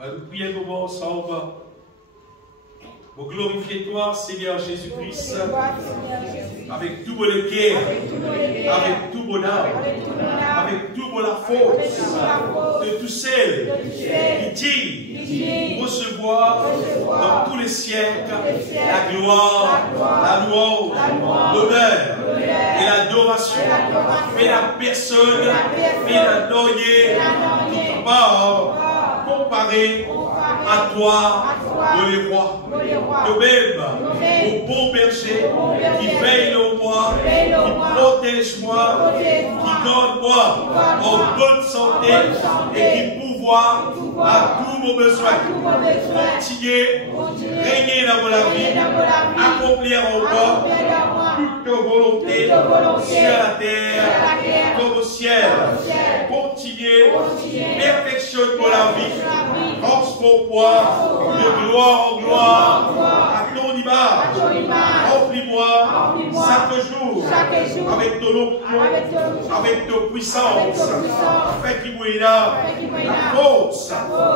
Nous prions un moment ensemble. Pour glorifier toi, Seigneur Jésus-Christ, avec tout mon cœur, avec tout mon âme, avec tout mon la force, de tous celles qui disent recevoir dans tous les siècles la gloire, la louange, l'honneur et l'adoration. Fais la personne, fais la noyer, qui part comparé à toi, le roi, de même au bon berger qui veille au moi, qui protège moi, qui garde moi en bonne santé et qui pourvoit à tous vos besoins. Continuez, régner dans la vie, accomplir encore toute volonté sur la terre comme au ciel. Continuez, perfectionne pour la vie, transforme-moi de gloire en gloire à ton image. Remplis-moi chaque jour avec ton nom, avec ta puissance. Fais qu'il m'ait la force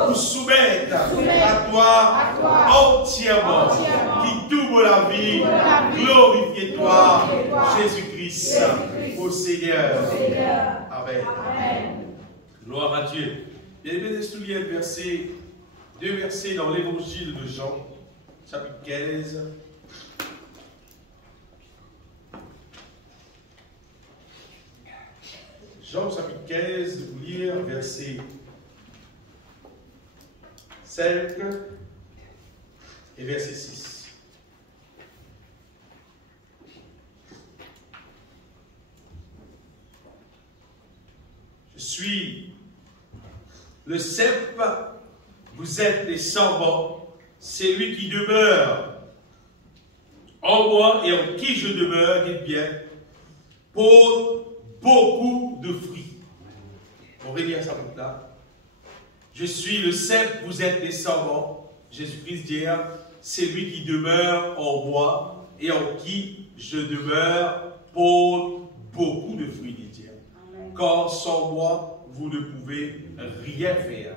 pour soumettre à toi entièrement. Qui t'ouvre la vie, glorifie-toi, Jésus-Christ, au Seigneur. Amen. Gloire à Dieu. Bien-aimés, étudiez deux versets dans l'évangile de Jean, chapitre 15. Jean, chapitre 15, vous lire verset 5 et verset 6. Je suis le cep, vous êtes les servants, c'est lui qui demeure en moi et en qui je demeure, dites bien, pour beaucoup de fruits. On va lire ça comme ça. Je suis le cep, vous êtes les servants. Jésus-Christ dit, c'est lui qui demeure en moi et en qui je demeure pour beaucoup de fruits, dit-il. Car sans moi, vous ne pouvez rien faire.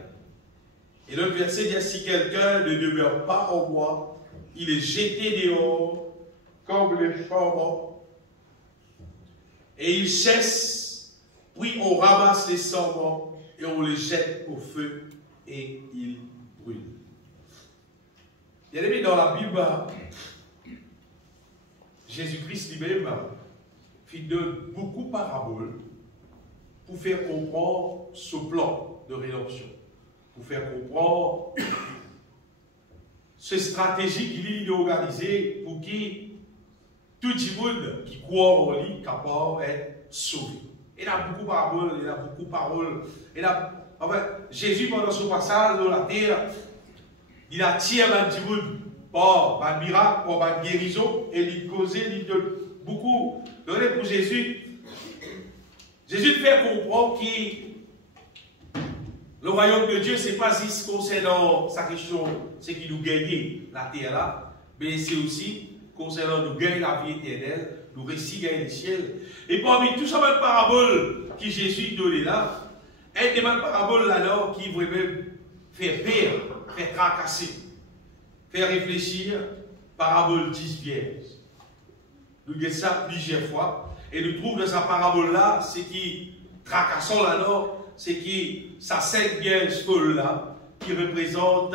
Et le verset dit, si quelqu'un ne demeure pas en moi, il est jeté dehors comme les charbons. Et il chasse, puis on ramasse les charbons et on les jette au feu et ils brûlent. Il y a des dans la Bible, Jésus-Christ lui-même fit beaucoup de paraboles pour faire comprendre ce plan de rédemption, pour faire comprendre cette stratégie qu'il a organisée pour que tout le monde qui croit en lui capable d'être sauvé. Il a beaucoup de paroles, il a beaucoup de paroles. Jésus, pendant son passage dans la terre, il attire un petit monde par un miracle, par une guérison, et il causait, il donne beaucoup. Donnez pour Jésus. Jésus fait comprendre que le royaume de Dieu, ce n'est pas juste concernant sa question, c'est qu'il nous gagne la terre là, mais c'est aussi concernant nous gagner la vie éternelle, nous réussir gagner le ciel. Et parmi tout ça, une parabole que Jésus donnait là, elle est une parabole là qui veut même faire peur, faire tracasser, faire réfléchir, parabole 10 vierges. Nous avons ça plusieurs fois, et nous trouvons dans sa parabole là, c'est qui tracassons là, c'est qui sa 5 vierges folles là, qui représente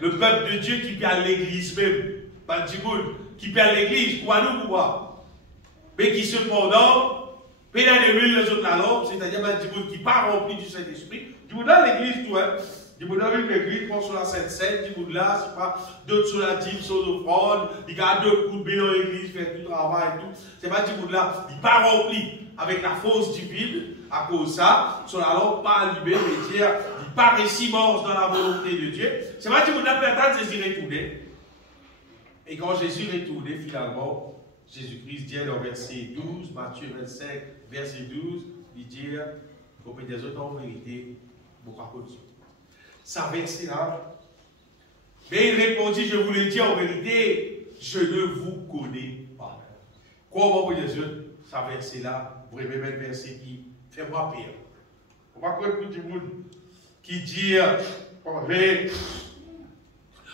le peuple de Dieu qui perd l'église même. Pas du monde qui perd l'église, quoi nous pouvoir. Mais qui cependant, paye de l'huile les autres alors, c'est-à-dire du monde qui pas rempli du Saint-Esprit. Du monde dans l'église, tout, hein. Du monde dans l'église, prend sur la Sainte-Seine, du monde là, c'est pas d'autres sur la dîme, sur l'offrande, il garde deux coups de bain dans l'église, fait tout le travail et tout. C'est pas du monde là, il pas rempli avec la force divine, à cause de ça, sur la langue pas libéré, mais dire, il pas réussi mort dans la volonté de Dieu. C'est pas du monde là, peut-être, c'est s'y retourner. Et quand Jésus est retourné, finalement, Jésus-Christ dit dans verset 12, Matthieu 25, verset 12, il dit, au pays des autres, en vérité, beaucoup à cause. Ça verset-là. Mais il répondit, je vous le dis en vérité, je ne vous connais pas. Comment pour les autres, ça verset-là, vraiment un verset qui fait moi pire. On va connaître tout le monde qui dit,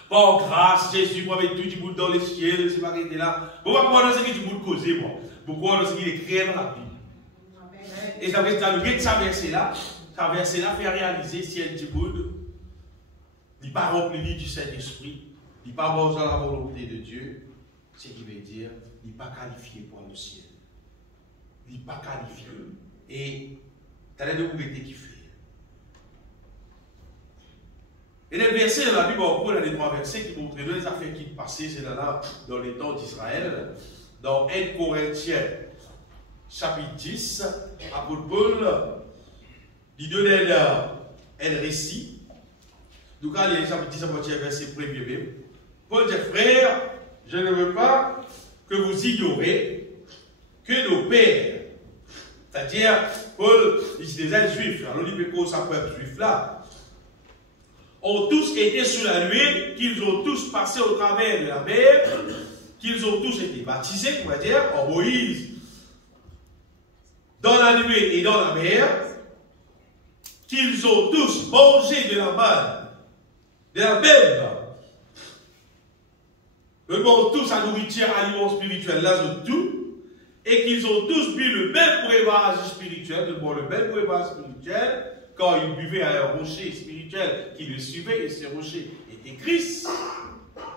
Par grâce, Jésus m'a mis tout du bout dans les ciels, c'est pas arrêté là. Bon, moi, je sais que du bout de causer, moi. Pourquoi je sais qu'il est créé dans la Bible. Et ça veut dire que ça verset-là fait réaliser si elle dit bout, il n'est pas rempli du Saint-Esprit, il n'est pas dans la volonté de Dieu, ce qui veut dire il n'est pas qualifié pour le ciel. Il n'est pas qualifié. Et tu as l'air de vous qui fait. Et les versets de la Bible, on prend les 3 versets qui montrent les affaires qui passaient, c'est là dans les temps d'Israël, dans 1 Corinthiens, chapitre 10, apôtre Paul, il donne un récit. Donc, il y a chapitre 10, verset 1er même. Paul dit, frère, je ne veux pas que vous ignorez que nos pères, c'est-à-dire, Paul, il dit des juifs, alors il peut cause à peuple juif là, ont tous été sous la nuée, qu'ils ont tous passé au travers de la mer, qu'ils ont tous été baptisés, on va dire, en Moïse, dans la nuée et dans la mer, qu'ils ont tous mangé de la manne, de la même, eux ont tous la nourriture, aliment spirituel, là, ils tout, et qu'ils ont tous bu le même breuvage spirituel, le même breuvage spirituel, quand ils buvaient à un rocher spirituel qui le suivait, et ce rocher était Christ.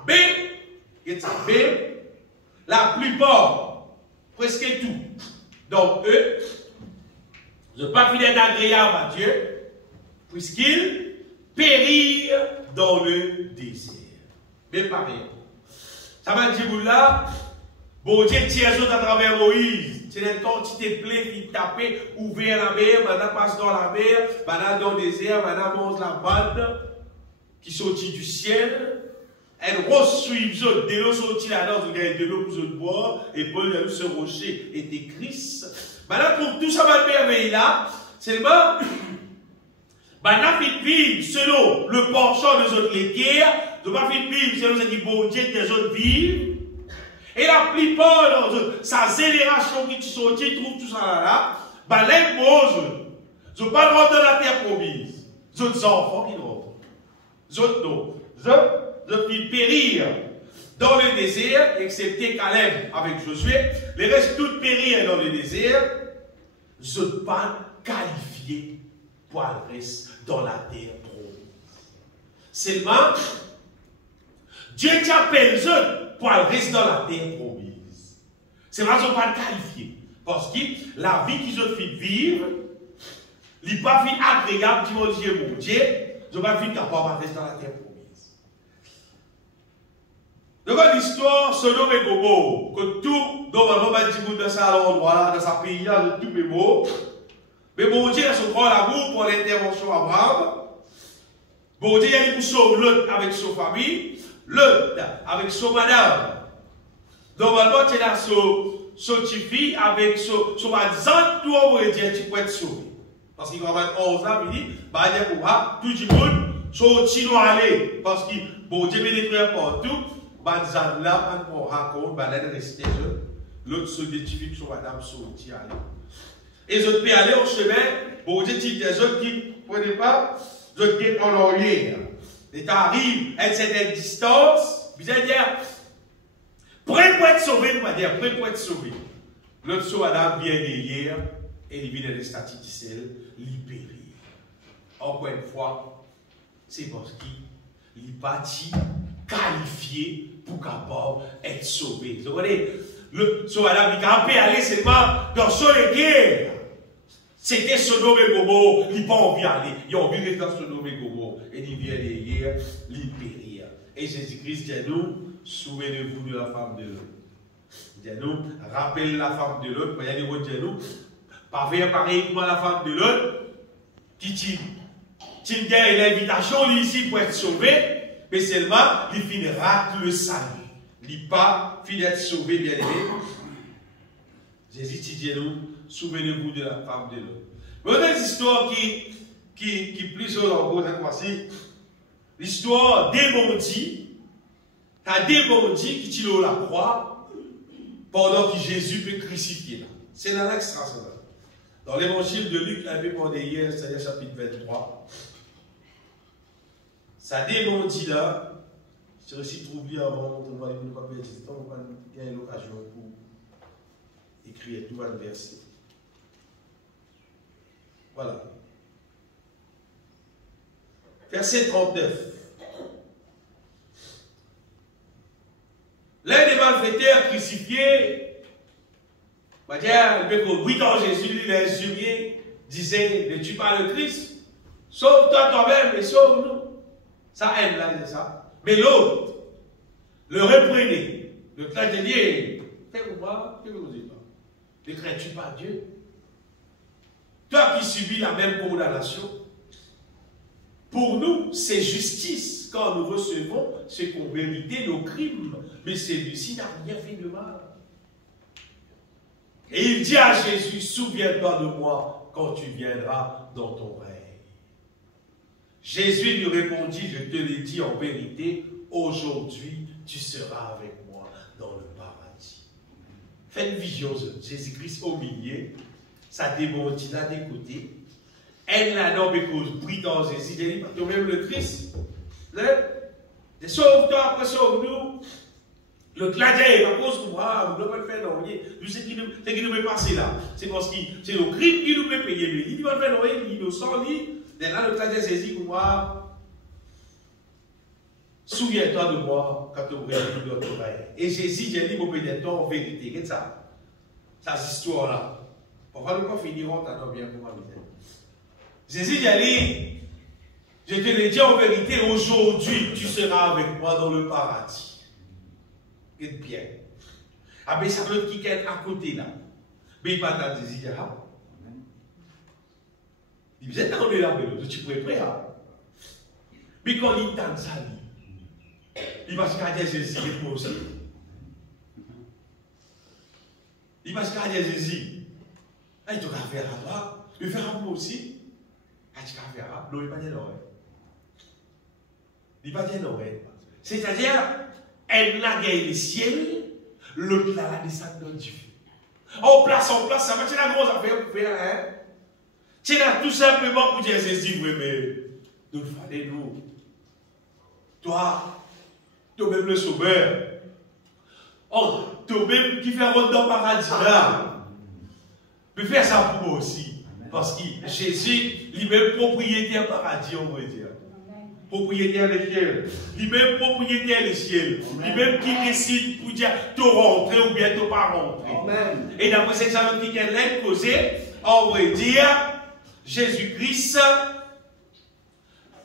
B, la plupart, presque tout, donc eux, ne pas finir agréable à Dieu, puisqu'ils périrent dans le désert. Mais pareil. Ça va dire là, bon Dieu tire à travers Moïse. C'est une quantité de blé qui tapait, ouvert la mer, maintenant passe dans la mer, maintenant dans le désert, maintenant mange la bande qui sortit du ciel. Elle reçoit de l'eau sortie là-dedans, vous avez de l'eau pour vous boire, et Paul a eu ce rocher était Christ. Maintenant, pour tout ça, va merveille là, c'est maintenant, vivre selon le penchant de autres les guerres, de pas vivre selon ce qui bon Dieu des autres vivent. Et la plupart de sa génération qui sortit, trouve tout ça là, les mots, ils n'ont pas le droit de la terre promise. Les autres enfants qui rentrent. Les autres non. Les autres qui périr dans le désert, excepté Caleb avec Josué. Les restes tous périr dans le désert. Ils ne sont pas qualifiés pour le reste dans la terre promise. Seulement, Dieu t'appelle les autres pour aller rester dans la terre promise. C'est vrai qu'ils ne sont pas qualifiés. Parce que la vie qu'ils ont fait vivre, ils n'est pas fait agréable, mon Dieu, ils n'ont pas fait capable de rester dans la terre promise. Donc, l'histoire, Sodome et Gomorrhe, que tout, normalement, dans ça, endroit-là, dans sa pays-là, tout est beau. Mais bon Dieu a son grand amour pour l'intervention d'Abraham. Bon Dieu a dit pour sauver l'autre avec sa famille. L'autre avec son madame. Normalement, tu es là, son petit fille avec son madame, tout on va dire, tu peux être sauvé. Parce qu'il va avoir 11 ans, il dit, bah, il y a tout le monde, son petit doit aller. Parce que, bon Dieu, il est partout, bah, là, on raconte, bah, là, il reste l'autre se détifie son madame, son petit aller. Et les autres peuvent aller au chemin, bon Dieu, il y a des autres qui ne prenaient pas, les autres qui sont en arrière. Et tu arrives à une certaine distance, vous allez dire, prêt pour être sauvé, on va dire, prêt pour être sauvé. L'autre saut Adam vient derrière, et il vient dans les statues du ciel, libéré. Encore une fois, c'est parce qu'il est parti qualifié pour capable être sauvé. Vous voyez, le saut Adam, il a pu aller seulement dans son guerre. C'était Sodome et Gomorrhe, il n'a pas envie d'aller. Il a envie d'être dans Sodome et Gomorrhe. Et il vient derrière, il périr. Et Jésus-Christ dit à nous, souvenez-vous de la femme de l'autre. Il dit à nous, rappelez la femme de l'autre. Il y a des mots qui disent à nous, pas faire pareillement la femme de l'autre, qui dit, il y a l'invitation ici pour être sauvé, mais seulement, il finira le salut. Il n'est pas fini d'être sauvé, bien aimé. Jésus dit à nous, souvenez-vous de la femme de l'autre. Mais on a une histoire qui plus sur l'encore cette fois-ci. L'histoire des bandits. T'as des bandits qui tirent la croix pendant que Jésus peut crucifier là. C'est là l'extraordinaire. Dans l'évangile de Luc, un peu pendant hier, c'est-à-dire chapitre 23. Ça démentit là. Je aussi trouvé avant, on va ne pas perdre du temps, on va gagner l'occasion pour écrire tout un verset. Voilà. Verset 39. L'un des malfaiteurs crucifiés, on va dire, oui, quand Jésus les humiliés, disait, ne tue pas le Christ, sauve-toi toi-même et sauve-nous. Ça aime là, c'est ça. Mais l'autre, le reprenait, le cladelier, fais-vous voir, que vous dites pas. Ne crains-tu pas Dieu? Toi qui subis la même condamnation, pour nous, c'est justice quand nous recevons ce qu'on méritait nos crimes, mais celui-ci n'a rien fait de mal. Et il dit à Jésus, souviens-toi de moi quand tu viendras dans ton règne. Jésus lui répondit, je te l'ai dit en vérité, aujourd'hui tu seras avec moi dans le paradis. Faites une vision de Jésus-Christ au milieu, ça démontit là des côtés. Elle n'a non mais cause pris dans Jésus, il dit, toi même le Christ, sauve-toi après sauve-nous. Le cladé, à cause de moi, vous ne pouvez pas le faire non, je sais qui nous met passer là. C'est parce que c'est le crime qui nous met payer, mais il va le faire non, il est innocent, là le cladé saisit pour moi. Souviens-toi de moi quand tu aurais vu notre oreille. Et Jésus, j'ai dit, mon pédéteur en vérité, qu'est-ce que ça? Cette histoire-là. Pourquoi nous pas finir en t'attendant bien pour moi, Jésus, j'ai dit, je te l'ai dit en vérité, aujourd'hui, tu seras avec moi dans le paradis. Et bien. Ah, mais ça l'autre qui est à côté là. Mais il va dans des idées. Il vous êtes dans le là, mais tu pourrais prêt. Mais quand il tente ça, il va se garder Jésus et moi aussi. Il va se garder Jésus. Ah, il te faire à toi. Il fait à moi aussi. Ah, tu vas faire à non, il va dire non. Il va dire non. C'est-à-dire, elle n'a gagné le ciel, l'autre là, la descente dans du feu. En place, ça va, c'est la grosse affaire pour faire, hein. C'est là tout simplement pour dire, Jésus, oui, mais nous le fallait, nous. Toi-même le sauveur. Oh, toi-même qui fait rôle dans le paradis là. Mais faire ça pour moi aussi. Parce que Jésus, lui-même propriétaire paradis, on va dire. Propriétaire des ciels. Lui-même propriétaire des ciels. Lui-même qui décide pour dire tu rentrer ou bien tu pas rentrer. Amen. Et d'après cette salon qui est posé, on va dire Jésus-Christ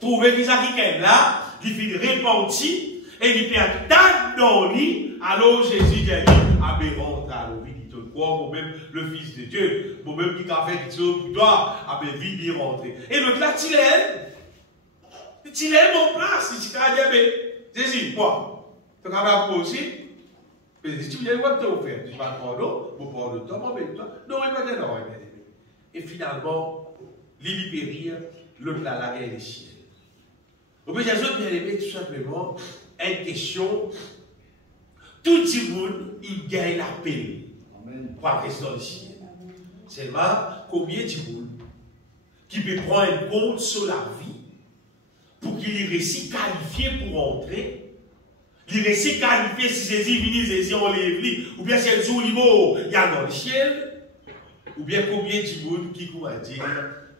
trouvait qu'il est là, il fait repenti et il fait tant dans lui. Alors Jésus dit aberrant, alors il te croit, moi-même le Fils de Dieu, moi-même qui a fait quelque chose pour toi, vite y rentrer. Et le là, tu l'aimes en place, si tu as dit, mais Jésus, moi, tu as capable aussi. Mais si tu viens, quoi te faire? Tu vas prendre pour prendre le temps, mais toi, non, il va dire non. Et finalement, l'île périr, l'autre la guerre des ciels. Au bout de ça, bien aimé, tout simplement, une question. Tout le monde, il gagne la paix. Pour rester dans le ciel. Seulement, combien de monde qui peut prendre un compte sur la vie pour qu'il réussisse qualifié pour entrer, il réussit qualifié si Jésus vient, Jésus enlève lui, ou bien si un jour il y a dans le ciel, ou bien combien de monde qui va dire,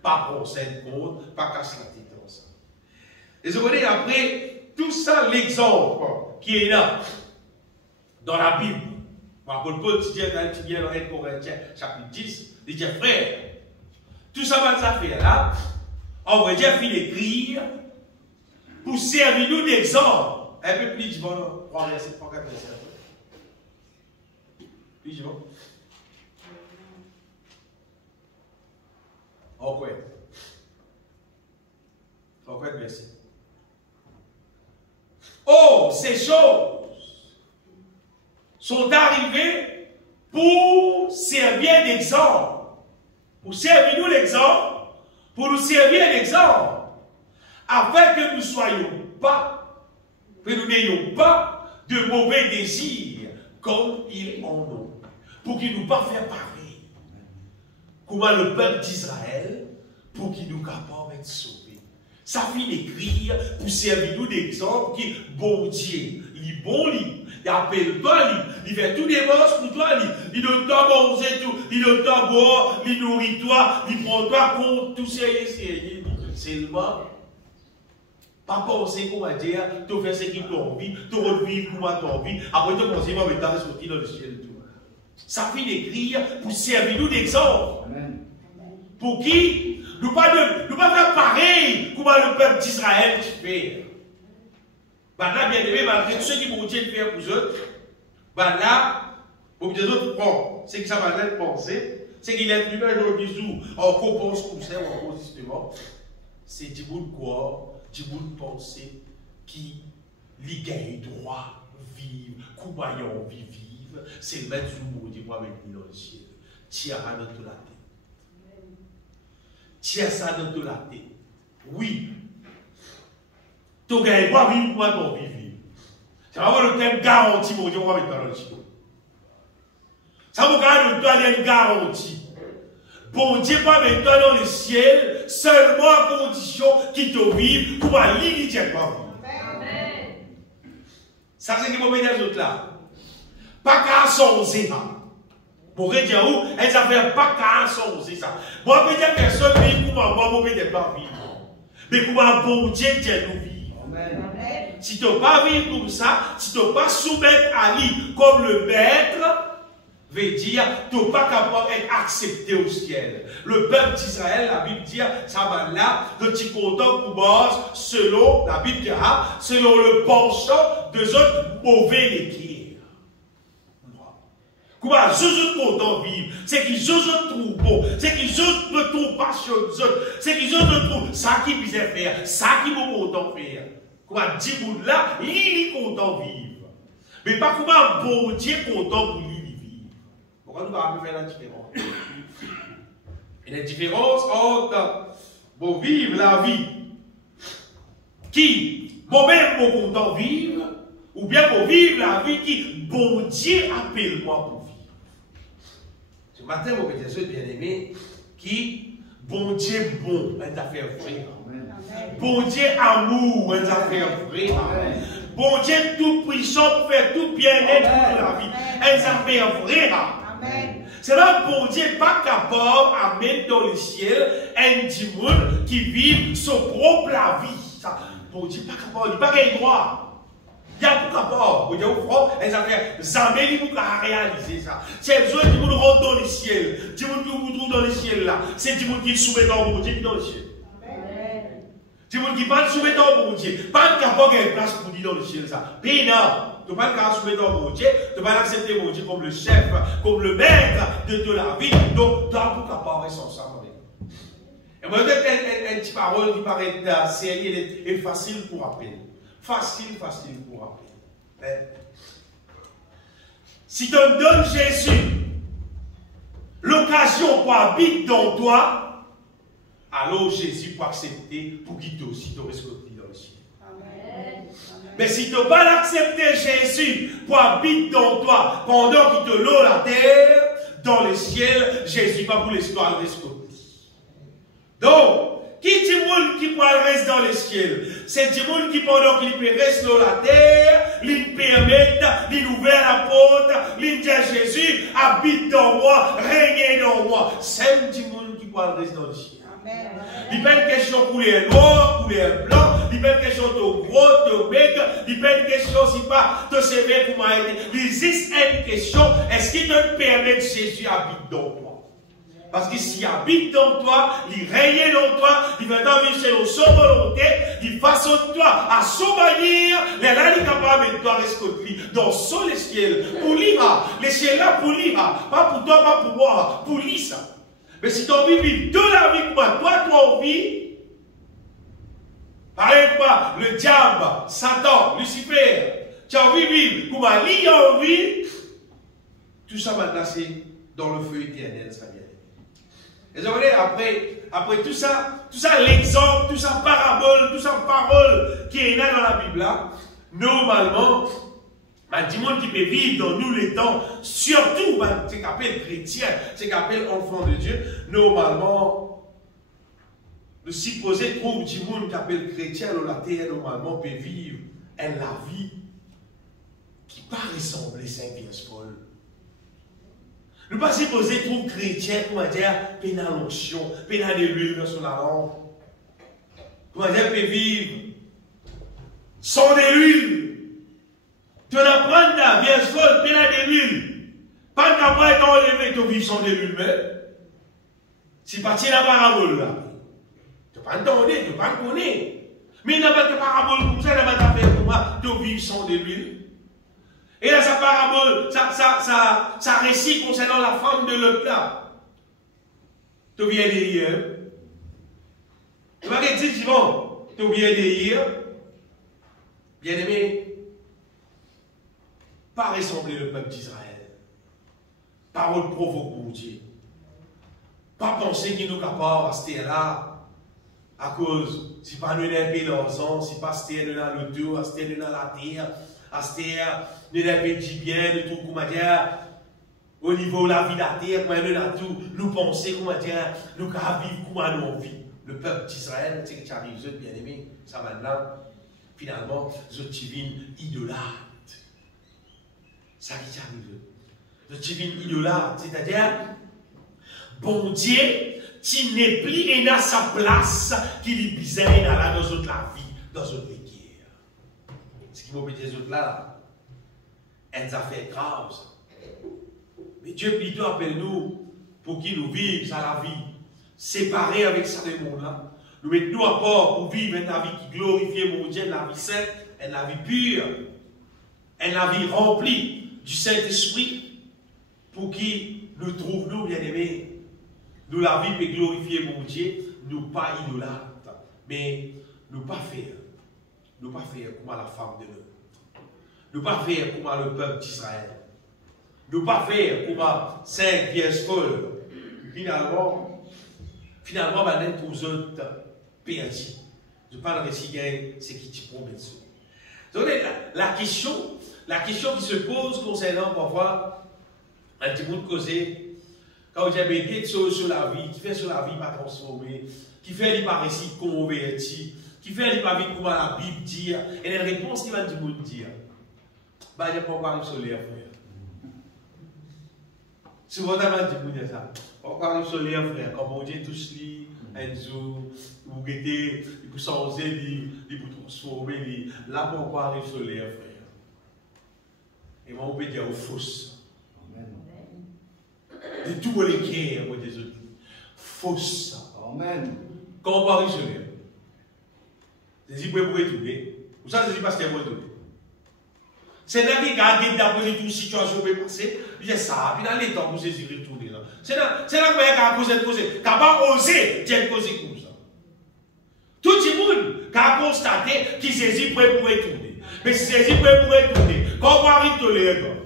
pas prendre cette compte, pas casse la tête dans ça. Et vous voyez après, tout ça, l'exemple qui est là, dans la Bible, Paul dit dans 1 Corinthiens, chapitre 10, il dit, frère, tout ça va faire là, on va dire, il écrire, pour servir nous d'exemple. Un peu plus, bon, 3 versets, 3, 4 versets. Puis, bon. Encore un verset. Oh, ces choses sont arrivées pour servir d'exemple. Pour servir nous l'exemple. Pour nous servir l'exemple. Afin que nous ne soyons pas, que nous n'ayons pas de mauvais désirs comme ils en ont. Pour qu'ils nous pas faire pareil. Comment le peuple d'Israël, pour qu'il nous capable d'être sauvés. Ça finit d'écrire pour servir nous d'exemple qui, bon Dieu, il bon lit, il appelle pas il fait tout des bosses pour toi, il donne toi bon, tout, il donne toi boire, il nourrit toi, il prend toi compte, tout sérieux, seulement, pas penser qu'on va dire, tu fais ce qui t'a envie, tu revives pour moi ton envie, après tu penses, moi, mais t'as sorti dans le ciel, tout. Ça finit d'écrire pour servir nous d'exemple. Pour qui? Nous ne pas faire pareil comme le peuple d'Israël fait. Là, bien aimé, malgré tout ce qui vont dire faire pour eux, là, pour les autres, bon, c'est que ça va être pensé, c'est qu'il est venu un jour bisou, en compense comme ça, ou en justement, c'est du bout de quoi, du bout de pensée, qui lui gagne droit, vivre, coubaillant, vivre, c'est le maître du mot, dis-moi, avec lui dans le ciel. Tiens dans toute la tête. Tiens ça dans toute la tête. Oui. Tu ne gagnes pas vivre pour ton vivre. C'est vraiment le thème garanti, mon Dieu, on va mettre dans le ciel. Ça vous garde le temps d'une garantie. Bon Dieu, pas mettre dans le ciel, seulement à condition qu'il te vive pour aller directement. Amen. Ça, c'est ce qui m'a mis les autres là. Pas qu'à soncer ça. Pour dire où, elles avaient pas qu'à soncer ça. Moi, je peux dire personne vit pour moi, je peux pas vivre. Mais pour moi, bon Dieu, Dieu nous vit. Si tu ne pas vivre comme ça, si tu ne pas soumettre à lui comme le maître, veut dire, tu n'es pas capable d'être accepté au ciel. Le peuple d'Israël, la Bible dit, ça va là, le petit content pour bosse, selon, la Bible dit, selon le penchant de autres mauvais équipes. Comment je content vivre, c'est qu'ils je trouve bon, c'est qu'ils je me trouve passionné, c'est qu'ils je me trouve ça qui puisse faire, ça qui me content faire. Comment dire là, il est content vivre. Mais pas comment bon Dieu content pour lui vivre. Pourquoi nous allons faire la différence? Et la différence entre bon vivre la vie qui bon même bon content vivre, ou bien pour vivre la vie qui bon Dieu appelle-moi pour vivre. Ce matin, mon petit bien-aimé, qui, bon Dieu bon, une affaire vraie. Bon Dieu amour, une affaire vraie. Bon Dieu tout puissant pour faire tout bien-être pour la vie, une affaire vraie. C'est là bon Dieu pas capable à mettre dans le ciel un démon qui vit son propre la vie. Bon Dieu pas capable, il n'est pas gagné droit. Il y a beaucoup d'abord, vous dites au front, elles ont fait, jamais ils vont réaliser ça. C'est le jour qui vous rentre dans le ciel, qui vous trouve dans le ciel là, c'est du monde qui soumet dans mon Dieu dans le ciel. Du monde qui pas soumet dans mon Dieu, pas de capable de place pour dire dans le ciel ça. Mais non, tu n'as pas de capable soumettre dans mon Dieu, tu n'as pas accepter mon Dieu comme le chef, comme le maître de la vie, donc tu n'as pas capable de s'ensemble avec. Et moi, peut-être une petite parole qui paraît sérieuse et facile pour rappeler. Facile pour rappeler. Si tu me donnes Jésus, l'occasion pour habiter dans toi, alors Jésus peut accepter pour quitter aussi ton risque dans le ciel. Amen. Mais si tu ne peux pas l'accepter Jésus pour habiter dans toi pendant qu'il te loue la terre, dans le ciel, Jésus pas pour l'histoire de risque. Donc, qui dit monde qui peut rester dans le ciel? C'est du monde qui, pendant qu'il reste dans la terre, il permet, il ouvre la porte, il dit à Jésus, habite dans moi, règne dans moi. C'est du monde qui peut rester dans le ciel. Il n'y a pas une question couleur noir, couleur blanc, il n'y a pas une question de gros, de maigre, il n'y a pas une question si pas de sévère pour m'aider. Il existe une question, est-ce qu'il te permet que Jésus habite dans toi? Parce que s'il habite dans toi, il règne dans toi, il va vivre selon son volonté, il façonne toi à son manière, mais là, il est capable de toi rester dans son les ciels, pour l'ira, les ciels là pour l'ira, pas pour toi, pas pour moi, pour lui ça. Mais si tu as envie de vivre de la vie pour moi, toi, tu as envie, par exemple, le diable, Satan, Lucifer, tu as envie de vivre pour moi, lui a envie, tout ça maintenant c'est dans le feu éternel, ça vient. Et vous voyez, après tout ça l'exemple, tout ça parabole, tout ça parole qui est là dans la Bible, là, normalement, du monde qui peut vivre dans nous les temps, surtout, c'est qu'appelle chrétien, c'est qu'appelle enfant de Dieu, normalement, nous supposons trouve du monde qui appelle chrétien dans la terre, normalement, peut vivre la vie qui pas ressembler Saint Vierge Paul. Nous pas supposons trouve chrétien, comment dire, pénal l'onction, pénal de l'huile dans son lampe. Comment dire, peut vivre sans de l'huile. Tu vas prendre ta Vierge Paul, pénal de l'huile. Pas qu'après t'en enlever, tu vis sans de l'huile même. Si parti la parabole là. Tu ne pas entendre, tu ne pas connaître. Mais il n'y a pas de parabole comme ça, il n'y a pas d'affaire pour moi, tu vis sans de l'huile. Et là, sa parabole, ça récit concernant la femme de l'autre là. Tu viens de hier. Tu vas dire, Simon, tu viens de hier. Bien aimé, pas ressembler le peuple d'Israël. Parole provoque mon Dieu. Pas penser qu'il nous capable à ce là. À cause, si pas nous n'avons pas l'argent, si pas c'était nous dans le tour, c'était nous dans la terre, à c'était nous n'avons pas dit bien, de tout, comment dire, au niveau de la vie de la terre, comment nous avons tout, nous penser, comment dire, nous avons vivre comment nous vivons. Le peuple d'Israël, c'est ce qui arrive, bien aimé, ça maintenant, finalement, je divine idolâtre. Ça qui arrive. Je divine idolâtre, c'est-à-dire, bon Dieu, qui n'est plus et n'a sa place, qui lui bizarre dans notre la vie, dans notre guerre. Ce qui m'a dit les autres là, elles a fait grave. Mais Dieu plutôt appelle nous pour qu'il nous vive ça la vie, séparés avec ça le monde là. Nous mettons nous à part pour vivre une vie qui glorifie mon Dieu, la vie sainte, une vie pure, une vie remplie du Saint-Esprit, pour qu'il nous trouve, nous bien-aimés. Nous la vie peut glorifier mon Dieu, nous pas idolâtres, mais nous pas faire comme la femme de l'autre. Nous pas faire comme le peuple d'Israël. Nous pas faire comme Saint Vierge Paul. Finalement, maintenant pour les autres perdus. Je parle de ce qui te promet. Donc la question qui se pose concernant parfois un petit bout de causer. Quand vous avez des choses sur la vie, qui fait sur la vie pas transformée, qui fait les pas récit converti, qui fait les pas vite comme la Bible dit, et les réponses qui va du monde dire, bah il n'y a pas encore sur l'air, frère. Souvent, on va dire ça. Encore sur l'air, frère, quand on dit tous les, un jour, vous guettez, il peut changer, il peut transformer, là, on va arriver sur l'air, frère. Et moi, on peut dire aux fausses. De tous les guerres, moi, des autres. Fausse. Amen. Quand on parle sur l'air, c'est-à-dire que vous pouvez retourner. Vous savez, c'est parce qu'il y a retourner. C'est là qu'il garde d'après toute situation qui peut passer. Il y a ça, puis dans les temps, vous saisissez retourner là. C'est là qu'il y a causé, qui n'a pas osé dire causer comme ça. Tout le monde qui a constaté qu'il saisit pour retourner. Mais si saisit pour retourner, quand on arrive de l'air,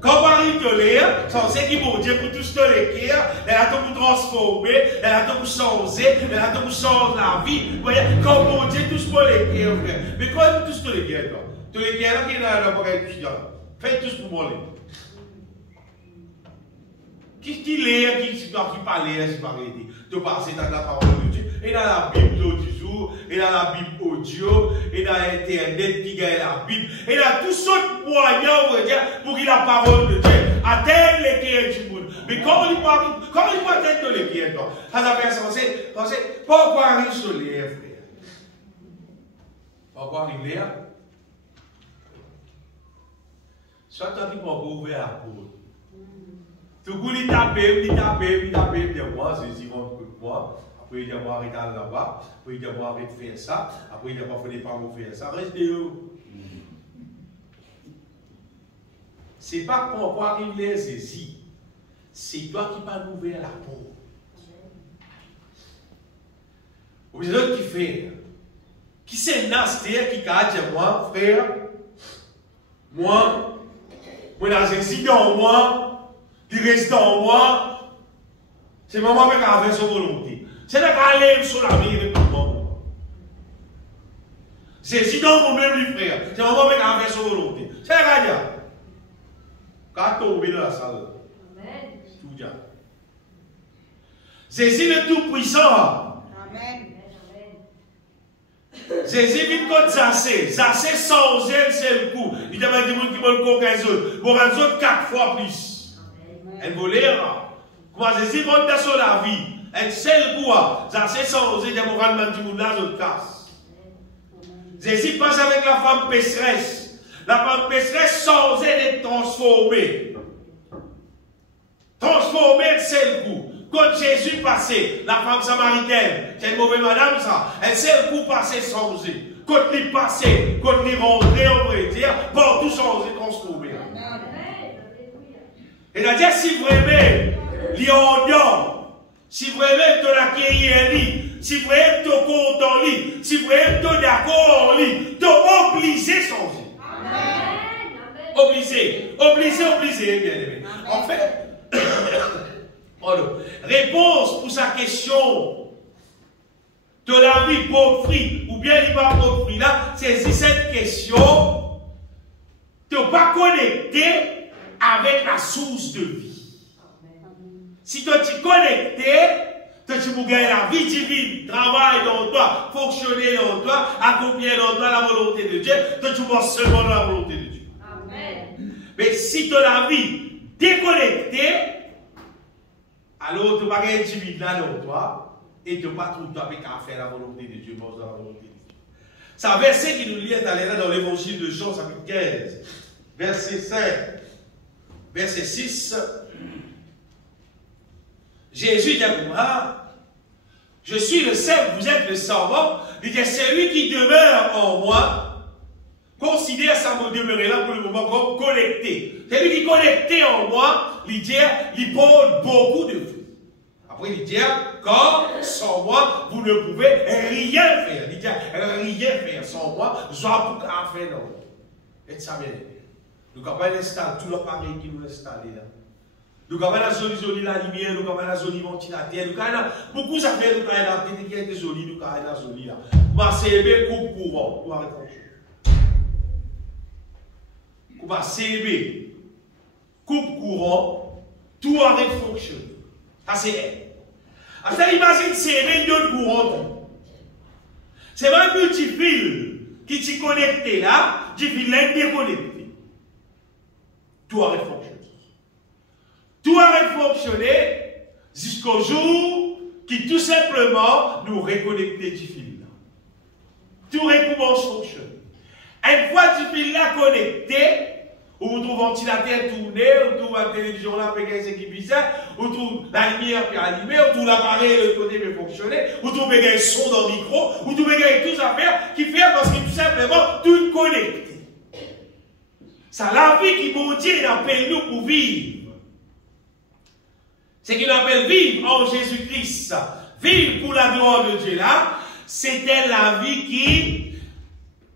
quand on arrive de l'air, c'est qui vont dire pour tout ce que elle a tout pour transformer, elle a tout pour changer, elle a tout pour changer la vie. Vous voyez, quand on dit tout ce pour les guerres, frère. Mais quand on dit tout ce que les guerres, tous les guerres là qui sont dans la étudiant, faites tout ce pour moi. Qui l'air, qui parle, qui parle, de passer dans la parole de Dieu, et dans la Bible du jour, et dans la Bible audio, et dans Internet qui gagne la Bible, et dans tous sortes de moyens, on va dire, pour qu'il la parole de Dieu atteigne les guerres du monde. Mais comment il peut atteindre les guerres, toi? Ça fait penser, pourquoi arrive sur l'air, frère? Pourquoi arrive l'air? Soit toi qui peux ouvrir la porte. Tout le monde il tape de moi, c'est Simon que moi. Après, il dit moi arrête là-bas. Après, il dit moi arrête de faire ça. Après, il dit moi il ne faut pas me faire ça. Restez où? Ce n'est pas pourquoi il les saisit. C'est toi qui vas ouvrir la porte. Ou les autres qui font. Qui c'est Nastia qui a dit moi, frère, moi, j'ai saisi dans moi. Il reste en moi, c'est maman qui a fait sa volonté. C'est là qu'elle aime sur la vie avec maman. C'est si dans mon même frère, c'est maman qui a fait sa volonté. C'est là qu'elle a. Quand tombe dans la salle, tout bien. Jésus le Tout-Puissant. Amen. Jésus vient contre Zassé. Zassé sans elle, c'est le coup. Il y a des gens qui veulent coquer les autres. Bon, les autres 4 fois plus. Elle veut lire. Comment Jésus va dans la vie. Elle sait le coup. Zassé sans elle, il y a des gens qui veulent casse. Jésus passe avec la femme pécheresse. La femme pécheresse sans elle est transformée. Transformée, c'est le coup. Quand Jésus passait, la femme samaritaine, c'est une mauvaise madame ça, elle sait le coup passé changé. Quand il passait, quand il rentrait, on va dire, bon, tout changé, transformé. Et c'est-à-dire, si vraiment, il y a un don, si vraiment tu l'as accueilli, si vraiment tu es content, si vraiment tu es d'accord, tu es obligé de changer. Obligé, bien aimé. En fait, réponse pour sa question de la vie pauvre ou bien il va pauvre là, c'est cette question de ne pas connecter avec la source de vie. Si tu es connecté, tu peux gagner la vie divine, travailler dans toi, fonctionner dans toi, accomplir dans toi la volonté de Dieu, tu vas seulement dans la volonté de Dieu. Amen. Mais si tu as la vie déconnectée, alors tu vas gagner divine là dans toi et tu ne vas pas tout avec à faire la volonté de Dieu, dans la volonté de Dieu. C'est un verset qui nous lie dans l'évangile de Jean, chapitre 15, verset 5, verset 6. Jésus dit à je suis le seul, vous êtes le servant. Il dit, celui qui demeure en moi, considère ça me demeurer là pour le moment comme connecté. Celui qui est connecté en moi, il dit, il porte beaucoup de fruits. Après, il dit, quand sans moi, vous ne pouvez rien faire. Il dit, rien faire sans moi, je dois tout faire dans moi. Et ça bien. Nous avons installé tout l'appareil qui nous installé là. Nous avons la jolie la lumière, nous avons la jolie ventilateur, nous avons beaucoup de affaires, nous avons la petite qui est jolie, nous avons la jolie là. Nous avons CB coupe courant, nous avons nous avons CB coupe courant, tout avec fonction. Ça c'est elle. Alors imagine CB de courant. C'est un multifil qui t'y connecté là, du fil déconnecté. Tout avec fonction. Tout a fonctionné jusqu'au jour qui tout simplement nous reconnectait du fil là. Tout recommence à fonctionner. Une fois du fil là connecté, on trouve un ventilateur tourné, on trouve la télévision là avec un qui bizarre, on trouve la lumière qui est allumée, on trouve l'appareil de côté qui fonctionner, on trouve un son dans le micro, on trouve tout ça faire qui fait parce que tout simplement tout connecté. C'est la vie qui bon Dieu appelle nous pour vivre. C'est qu'il appelle vivre en Jésus-Christ. Vivre pour la gloire de Dieu là, c'était la vie qui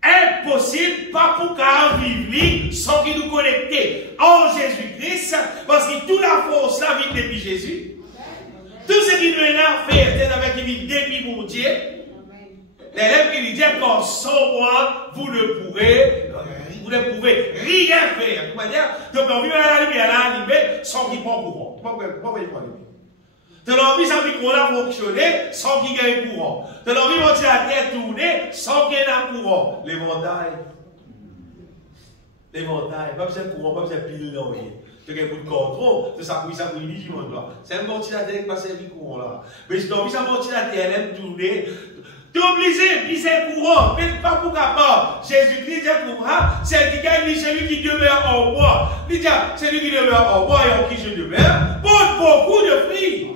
est possible, pas pour qu'à vivre sans qu'il nous connecte en Jésus-Christ, parce que toute la force là vient depuis Jésus. Tout ce qui nous est là à faire, c'est avec qui vit depuis mon Dieu. L'élève qui lui dit, quand sans moi, vous ne pouvez rien faire. Tu peux vivre à la lumière, à l'animé, sans qu'il prenne courant. Tu as envie ça micro là fonctionner sans qu'il y ait courant. Tu as envie de la terre tourner sans qu'il y ait un courant. Les montagnes, pas besoin de courant, pas besoin de pile dans rien. Tu as un bout de contrôle, c'est ça pour lui dire, c'est un ventilateur qui passe le courant là. Mais si tu as envie ça ventilateur, elle tourner. Tu es obligé, puis c'est courant, mais pas pour capable. Jésus-Christ est courant, c'est qui gagne, celui qui demeure en moi. Il dit, celui qui demeure en moi et en qui je demeure, porte beaucoup de fruits.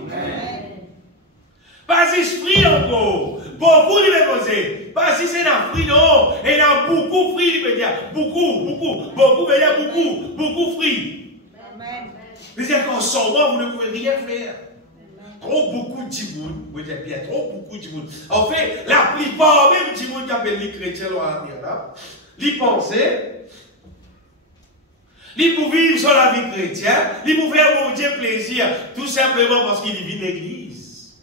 Pas si fruits encore, beaucoup de déposés. Pas si c'est un fruit, non. Et il y a beaucoup de fruits, il veut dire, beaucoup veut dire beaucoup de fruits. Il veut dire qu'en sans moi, vous ne pouvez rien faire. Trop beaucoup de gens, vous dites bien, trop beaucoup de gens. En fait, la plupart même des gens qui appellent les chrétiens à la terre là, ils pensaient, ils pouvaient vivre sur la vie chrétienne, ils pouvaient faire mon Dieu plaisir, tout simplement parce qu'ils vivent l'église.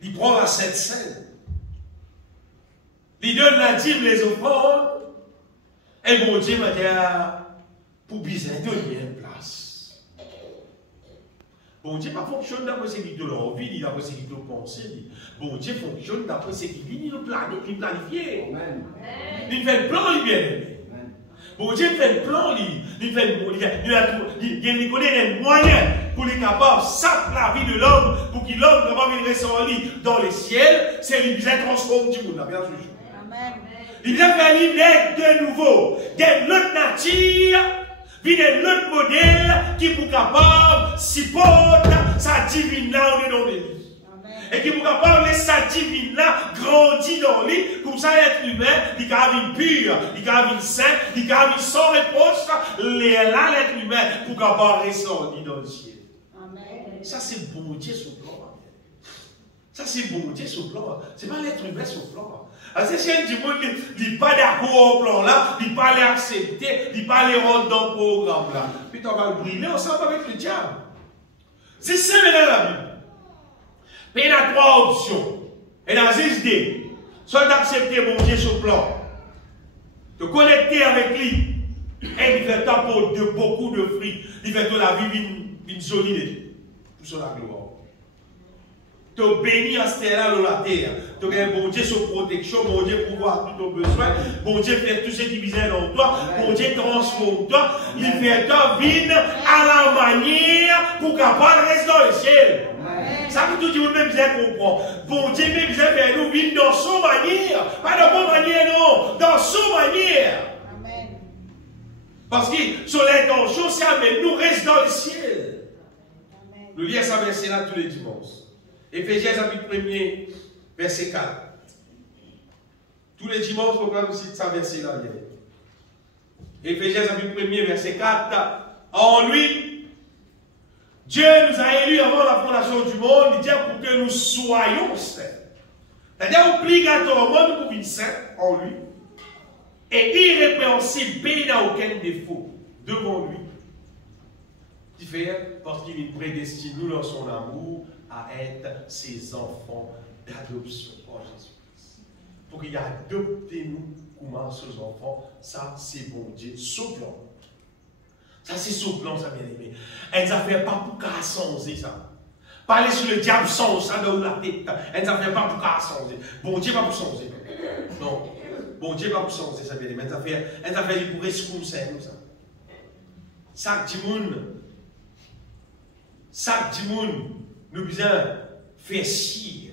Ils prennent la Sainte Seine. Ils donnent la dîme, les offrandes, et mon Dieu m'a dit, pour bizarre, donner une place. Bon Dieu pas fonctionne d'après ce qui te l'envie, d'après ce qui te pense. Bon Dieu fonctionne d'après ce qui dit, il planifie. Il fait le plan, il bien. Bon Dieu fait le plan, il connaît les moyens pour les capables, sape la vie de l'homme, pour qu'il l'homme capable de rester dans les ciels, c'est lui qui transforme du monde. Il vient faire l'idée de nouveau, d'une autre nature, puis d'un autre modèle qui est capable de supporter sa divine là, on est dans les vies. Et qui est capable de laisser sa divine là grandir dans lui, comme ça l'être humain, il a une pure, il a une sainte, il a une sans réponse, là l'être humain, pour capable de rester dans le ciel. Ça c'est bon Dieu sur le plan. Ça c'est bon Dieu sur le plan. Ce n'est pas l'être humain sur le plan. C'est si un monde qui n'est pas d'accord au plan là, il ne pas l'accepter, il ne pas les rendre dans le programme là. Puis tu vas le brûler ensemble avec le diable. C'est ça dans la Bible. Mais il y a trois options. Et dans les idées, soit d'accepter mon Dieu sur le plan, de connecter avec lui, et il fait t'apporter de beaucoup de fruits, il fait de la vie une solide, pour son gloire. Tu bénis à ce terre-là, la terre. Tu as bon Dieu sur protection, bon Dieu pour voir tous nos besoins, bon Dieu fait tout ce qui vient dans toi, bon Dieu transforme toi, il fait ta vie à la manière pour capable rester dans le ciel. Ça veut tout dire même bien comprendre. Bon Dieu même bien faire nous vivre dans son manière, pas de bonne manière non, dans son manière. Amen. Parce que sur l'intention, c'est avec nous reste dans le ciel. Amen. Le lien ça verset là tous les dimanches. Éphésiens chapitre 1er, verset 4. Tous les dimanches, on va aussi ça verset là. Éphésiens chapitre 1er, verset 4. En lui, Dieu nous a élus avant la fondation du monde, il dit pour que nous soyons saints. C'est-à-dire obligatoirement nous pouvons être saints en lui et irrépréhensibles, il n'a aucun défaut devant lui. Qui fait parce qu'il nous prédestine nous dans son amour à être ses enfants d'adoption en Jésus-Christ. Pour qu'il adopte nous comme ses enfants, ça c'est bon Dieu, sous plan. Ça c'est sous plan, ça bien aimé. Elle ne fait pas pour qu'à changer ça. Parler sur le diable sans ça dans la tête. Elle ne fait pas pour qu'à changer. Bon Dieu pas pour changer. Non. Bon Dieu pas pour changer ça bien aimé. Elle ne fait pour rester comme ça. Chaque dimanche, nous besoin faire chier,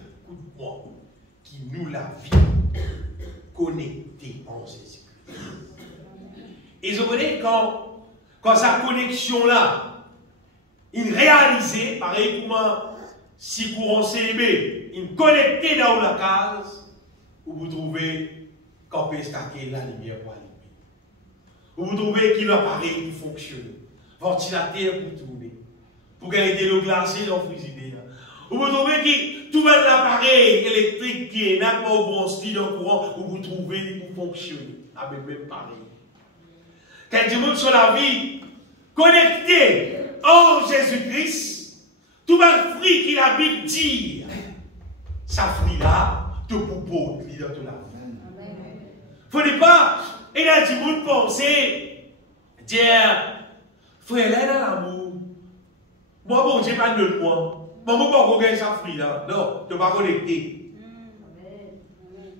coup qui nous la vie connectée en Jésus-Christ. Et vous voyez, quand sa connexion-là, il réalisait, pareil comme si courant célébé, il connectait dans la case, où vous trouvez qu'on peut stacker la lumière pour allumer. Où vous trouvez qu'il y a un appareil qui fonctionne, ventilateur pour tourner, pour gagner de l'eau glacée dans le frigidaire. Où vous trouvez que tout l'appareil électrique qui est là pour brancher dans le courant, où vous trouvez pour fonctionner, avec même pareil. Quand du monde sur la vie, connecté en Jésus-Christ, tout le fruit qu'il a Bible dit, ça fruit là, te propose dans toute la vie. Il ne faut pas, il a du monde penser, dire, frère, là, dans l'amour, moi, bon, j'ai pas de moi. Moi, je ne peux pas regarder ça fruit là. Non, tu ne peux pas connecter.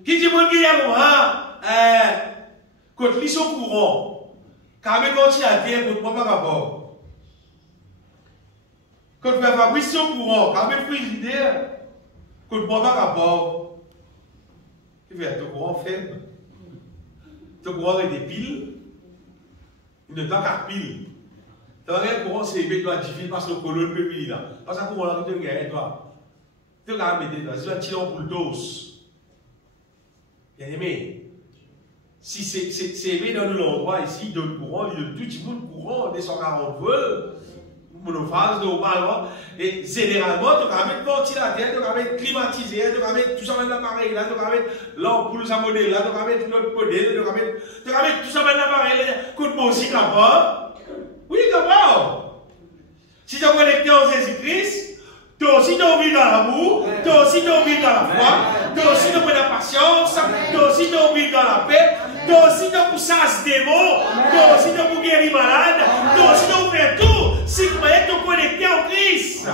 Qui dit monde qui est moi, quand ils sont courants, quand même quand il y a terre, quand tu pas rapport. Quand tu fais Fabrice au courant, quand même frigidaire, quand tu pas rapport. Tu fais ton courant faible. Ton courant est des piles. Il ne t'a qu'à pile. Tu vas regarder le courant, c'est élevé, toi, difficile parce que le colonne peut venir là. Parce que le courant, tu vas toi. Tu vas mettre là. Si tu vas tirer pour le dos. Bien aimé. Si c'est élevé dans l'endroit ici, dans le courant, il y a tout le monde courant, 240 volts, monophase, de haut-parleur. Et généralement, tu vas mettre ventilateur, tu vas mettre climatisé, tu vas mettre tout ça dans l'appareil là, tu vas mettre l'ampoule, sa modèle là, tu vas mettre l'autre modèle, tu vas mettre tout ça dans l'appareil là. Coup de aussi capable. Oui, d'abord. Si tu es connecté en Jésus-Christ, tu as aussi envie dans l'amour, tu as aussi envie dans la foi, tu as aussi envie dans la patience, tu as aussi envie dans la paix, Toi aussi, tu pour chasser des démons. Toi aussi, tu pour guérir malade. Toi aussi, tu pour faire tout. Si tu es connecté en Christ.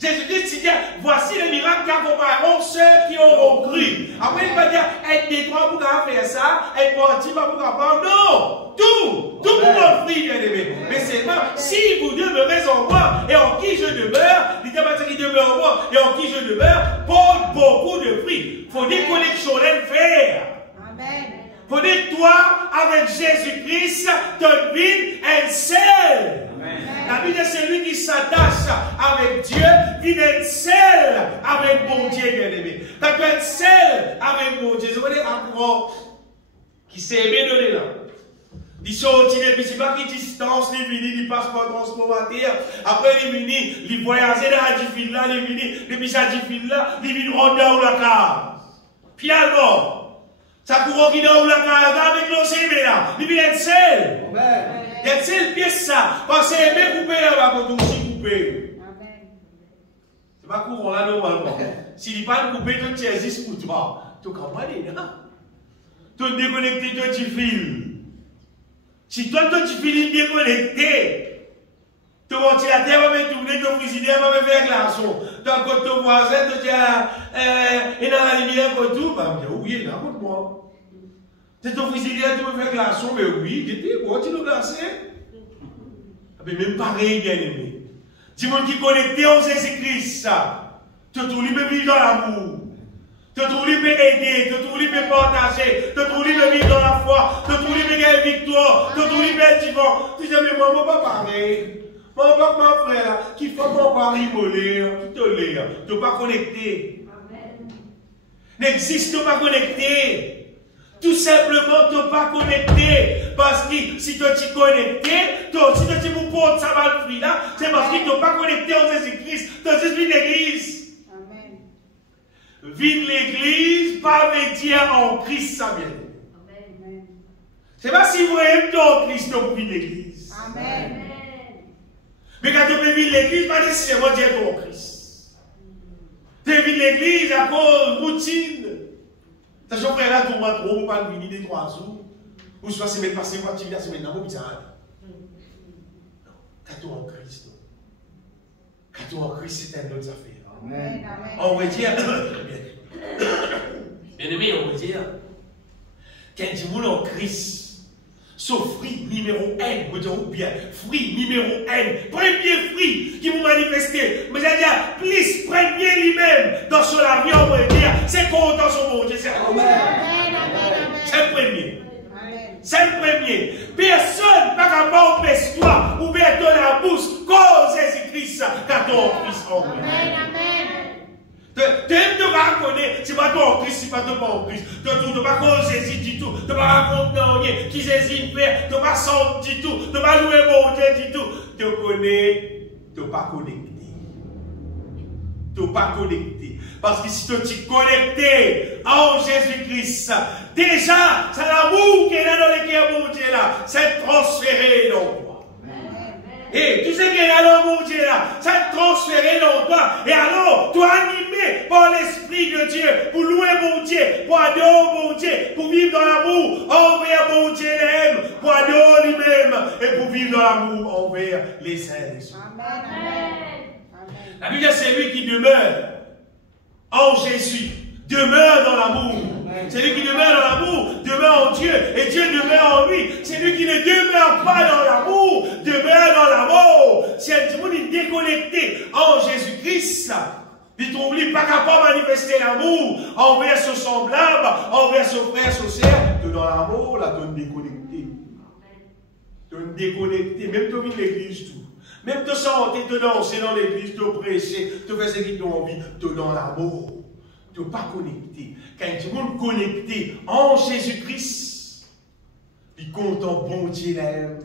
Jésus-Christ dit, voici le miracle qu'accompagneront ceux qui auront cru. Après, il va dire, être détruit pour faire ça, être parti pour faire non. Tout pour m'offrir, bien aimé. Mais seulement, si vous demeurez en moi et en qui je demeure, il dit pas qui demeure en moi et en qui je demeure, porte beaucoup de fruits. Il faut dire connexion faire. Amen. Il faut dire toi, avec Jésus-Christ, ton vie est seule. La vie de celui qui s'attache avec Dieu, vit d'être seul avec mon Dieu, bien-aimé. Tu peux être seul avec mon Dieu. Vous voyez, un courant qui s'est aimé donné là. Il sortit depuis, c'est pas qui distance, il vini, il passe par transformateur. Après, il vini, il voyage dans la diffile là, il vini, depuis sa diffile là, il vini rondeur ou la cave. Finalement, ça courant qui dans la cave avec l'océan là, il vient être seul. Être seul, pièce ça. Parce que aimer couper là, va quand aussi couper. C'est pas courant là normalement. S'il n'est pas coupé, tu existe pour toi. Tu comprends là? Tu déconnecté, tu files. Si toi, tu files déconnecté, tu vas tirer la terre, tu vas tourner ton frigidaire, tu vas faire glaçon. Tu vas côté ton voisin, tu dis, et dans la lumière, pour tout, bah, oui, là, pour moi. C'est ton frigidaire, tu vas faire glaçon, mais oui, je dis, bon, tu le glacer. Mais même pareil, bien aimé. Dis-moi qui est connecté en Jésus-Christ, tu trouves lui vivre dans l'amour. Tu trouves lui aider, tu trouves lui partager, tu trouves lui vivre dans la foi, tu trouves lui gagner victoire, tu trouves lui être vivant. Tu dis, mais moi, pas pareil. Mon papa, mon frère, qui fait mon pari moller, qui te lire, tu n'es pas connecté. N'existe pas connecté. Tout simplement, tu n'es pas connecté. Parce que si tu es connecté, si tu es pour porter ça mal fruit là, c'est parce que tu n'es pas connecté en Jésus-Christ. Tu es juste une église. Vivre l'église, pas veut dire en Christ, ça vient. C'est pas si vous aimez en Christ, tu peux vivre l'église. Amen. Mais quand tu peux vivre l'église, pas nécessairement dire en Christ. Tu vis l'église à cause de routine. Tu as frère là, tu vas trop, pas venir des 3 jours. Ou soit semaine passée, quand tu viens, semaine d'amour, bizarre. Non, quand tu es en Christ, quand tu es en Christ, c'est une autre affaire. Amen. On va dire, bien aimé, on va dire, quand tu es en Christ, sauf fruit numéro 1, vous dire bien, fruit numéro 1, premier fruit qui vous manifestez, mais j'allais dire, plus premier lui-même dans son avion, on va dire, c'est content son bon Dieu, c'est le premier. C'est le premier. Personne n'a qu'à pas empêcher toi ou bien ton la bouche cause Jésus-Christ quand on Christ en moi. Tu vas reconnaître, c'est pas toi en Christ, c'est pas toi en Christ. Tu ne vas pas cause Jésus du tout. Tu ne vas pas raconter rien qui Jésus fait. Tu ne vas pas sentir du tout. Tu ne vas pas louer mon Dieu du tout. Tu connais, tu n'es pas connecté. Tu n'es pas connecté. Parce que si tu es connecté en Jésus-Christ, déjà, c'est l'amour qui est là dans le cœur de mon Dieu là. C'est transféré dans toi. Et tu sais qu'il est là dans mon Dieu là. C'est transféré dans toi. Et alors, tu es animé par l'Esprit de Dieu pour louer mon Dieu, pour adorer mon Dieu, pour vivre dans l'amour envers mon Dieu l'aime, pour adorer lui-même et pour vivre dans l'amour envers les uns et les autres. Amen. La Bible dit c'est lui qui demeure en Jésus, demeure dans l'amour. C'est lui qui demeure dans l'amour, demeure en Dieu, et Dieu demeure en lui. C'est lui qui ne demeure pas dans l'amour, demeure dans l'amour. Si un monde est déconnecté en Jésus-Christ, il ne trouve pas capable de manifester l'amour envers son semblable, envers son frère, son sœur. Tu es dans l'amour, là, tu es déconnecté. Tu es déconnecté, même tu vis l'église, tout. Même te chanter, te danser dans l'église, te prêcher, te faire ce qui t'ont envie, tu es dans l'amour. Tu n'es pas connecté. Quand tu es connecté en Jésus-Christ, il compte en bon Dieu l'aime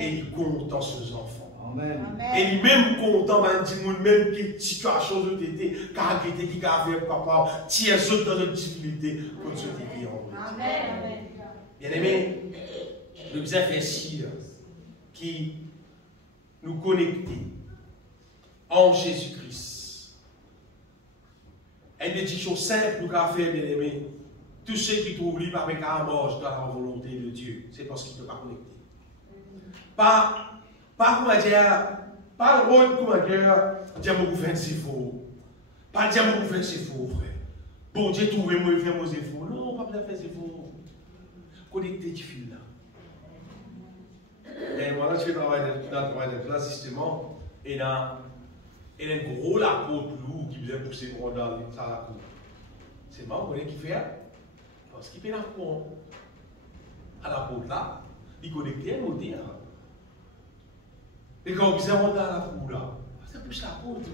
et il compte en ses enfants. Amen. Et lui-même content, même quelle situation de t'étais, car qui était qui avait papa, tiens autres dans notre difficulté pour se dire en Amen. Bien aimé, nous avons fait ci qui nous connecter en Jésus-Christ. Et des petites choses simples nous avons fait, bien aimé. tous ceux qui trouvent libre avec un mort dans la volonté de Dieu, c'est parce qu'ils ne sont pas connectés. Pas comment dire, pas le rôle, comment dire beaucoup faire c'est faux. Pas dire beaucoup faire c'est faux, frère. Bon Dieu, trouvez-moi et faire mes efforts. Non, pas besoin de faire c'est faux. Connecté, tu files là. Et voilà, je fais dans le travail de classe, justement, et dans un gros l'apôtre lourd qui vient pousser pour dans la cour. C'est moi, vous voyez qui fait? Parce qu'il fait la cour. À l'apôtre là, il connecte un moteur. Et quand vous avez dans la cour là, c'est plus l'apôtre.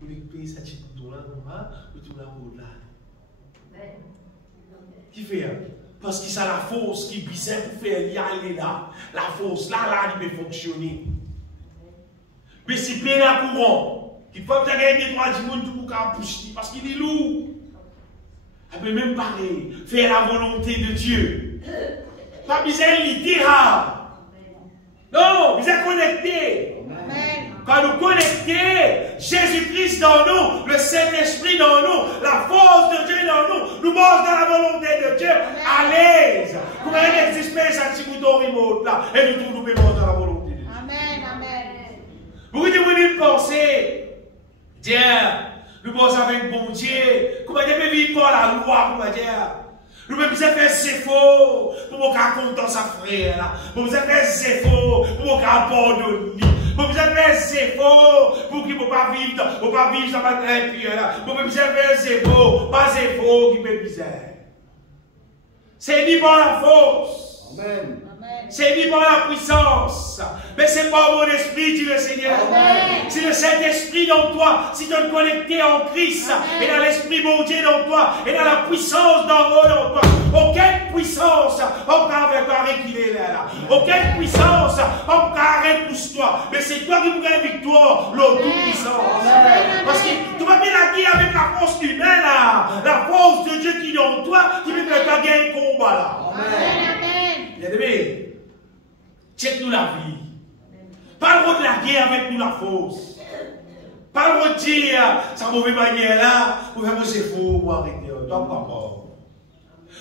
Vous connectez ce petit bouton là, vous tournez la cour là. Qui fait? Parce que c'est la force qui besoin pour faire y aller là. La force là, il peut fonctionner. Mais si bien la courant, il faut que tu aies des droits du monde pour pousser parce qu'il est lourd. Elle peut même parler, faire la volonté de Dieu. Pas besoin de littéral. Non, vous êtes connectés. Quand nous connectons, Jésus-Christ dans nous, le Saint-Esprit dans nous, la force de Dieu dans nous, nous marchons dans la volonté de Dieu, à l'aise. Vous voyez l'existence, un petit bouton remote là, et nous tous nous marchons dans la volonté de Dieu. Amen, amen. Vous pouvez penser, Dieu, nous pensons avec bon Dieu, comment Dieu peut vivre par la loi, comment dire. Nous pouvons faire ses faux pour nous raconter sa frère. Nous pouvons faire ses faux pour nous abandonner. Nous pouvons faire ses faux pour qu'il ne peut pas vivre sans matériel pire. Nous pouvons faire ses faux, pas ses faux qui peut misère. C'est ni par la force. Amen. C'est ni par la puissance, mais c'est par mon esprit, dit le Seigneur. C'est le Saint-Esprit dans toi, si tu es connecté en Christ, et dans l'Esprit mon Dieu dans toi, et dans la puissance d'en haut dans toi. Aucune puissance, on peut arrêter qu'il est là. Aucune puissance, on peut arrêter pour toi. Mais c'est toi qui peux gagner victoire, l'autre toute-puissance. Parce que tu vas bien la guerre avec la force humaine là, la force de Dieu qui est en toi, qui peut te gagner le combat là. Amen. Bien-aimés, check-nous la vie. Pas le droit de la guerre avec nous la force. Pas le droit de dire, sa mauvaise manière là, vous faites c'est faux, vous arrêtez. Toi, pas.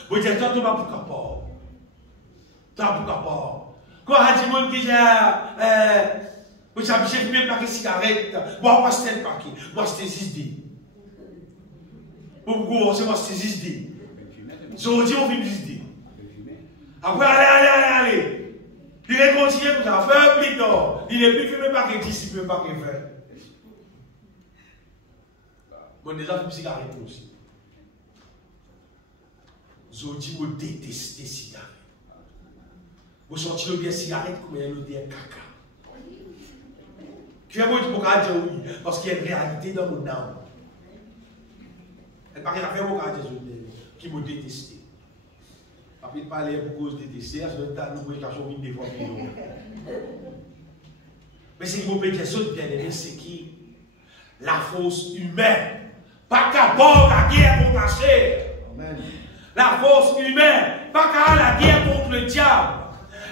Vous dites, toi, tu vas pour capable. Toi, pour capable. Quand il y a des gens qui disent, vous savez, j'ai fumé un paquet de cigarettes, moi, moi, c'était un paquet. Moi, c'était 6 dés. Pourquoi? C'est moi, c'était 6 dés. Aujourd'hui, on fume 6 dés. Après, allez. Il est continué pour ça, faire un pli d'or. Il n'est plus fumé par que 10, il ne peut pas que 20. Bon, déjà, fume cigarette aussi. Aujourd'hui, vous détestez cigarette. Vous sortez le bien cigarette comme il y a l'odeur caca. Tu as beau dire oui, parce qu'il y a une réalité dans mon âme. Elle paraît la faire beaucoup qui me détesté. Après, il parlait pour cause de décès, je vais t'annoncer la chose des fois. Mais c'est qu'il faut dire, ce bien aimé, c'est qui? La force humaine. Pas qu'à bord la guerre contre la chair. La force humaine. Pas qu'à la guerre contre le diable.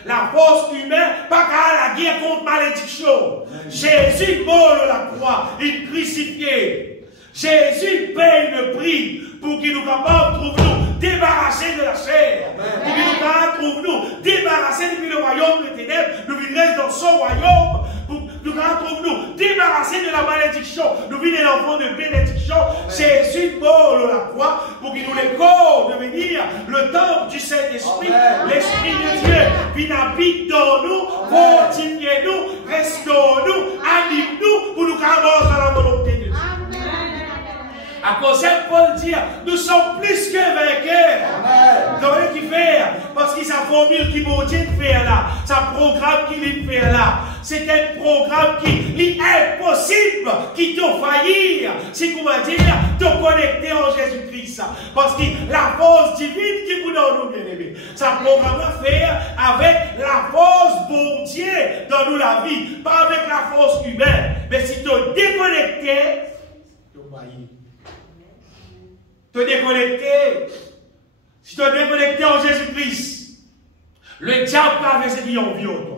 La force humaine. Pas qu'à la guerre contre malédiction. Jésus mort à la croix, il crucifié. Jésus paye le prix pour qu'il nous capable de trouver nous débarrasser de la chair. Pour qu'il nous capable de trouver nous débarrasser depuis le royaume des ténèbres. Nous vivons dans son royaume. Pour nous capable de trouver nous débarrasser de la malédiction. Nous vivons l'enfant de bénédiction. Jésus mort à la croix pour qu'il nous l'école de venir le temple du Saint-Esprit. L'Esprit de Dieu vient habite dans nous, fortifiez-nous, restaure-nous, anime-nous pour nous capable dans la volonté de Dieu. À cause de Paul dit, nous sommes plus que vainqueurs. Vous voyez qui fait? Parce que sa formule qui m'a dit de faire là, sa programme qui lui fait là, c'est un programme qui est impossible, qui doit faillir. C'est comment dire, de connecter en Jésus-Christ. Parce que la force divine qui vous donne nous, bien aimés, sa programme à faire avec la force bon Dieu dans nous la vie, pas avec la force humaine. Mais si tu es déconnecté, tu vas faillir. Te déconnecter. Si tu es déconnecté en Jésus-Christ, le diable va faire ce qu'il a envie en toi.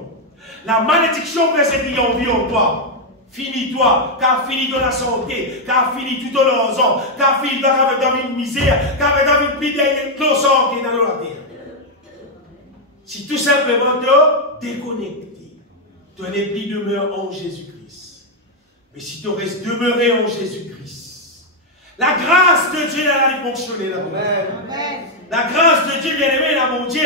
La malédiction fait ce qu'il a envie en toi. Finis-toi, car finis dans la santé, car finis tout ton argent, car finis-toi avec dans une misère, car avec dans une pile d'éclosion qui est dans la terre. Si tout simplement te déconnecter, ton esprit demeure en Jésus-Christ. Mais si tu restes demeuré en Jésus-Christ, la grâce de Dieu elle a fonctionné là. La grâce de Dieu, bien aimé, là, mon Dieu,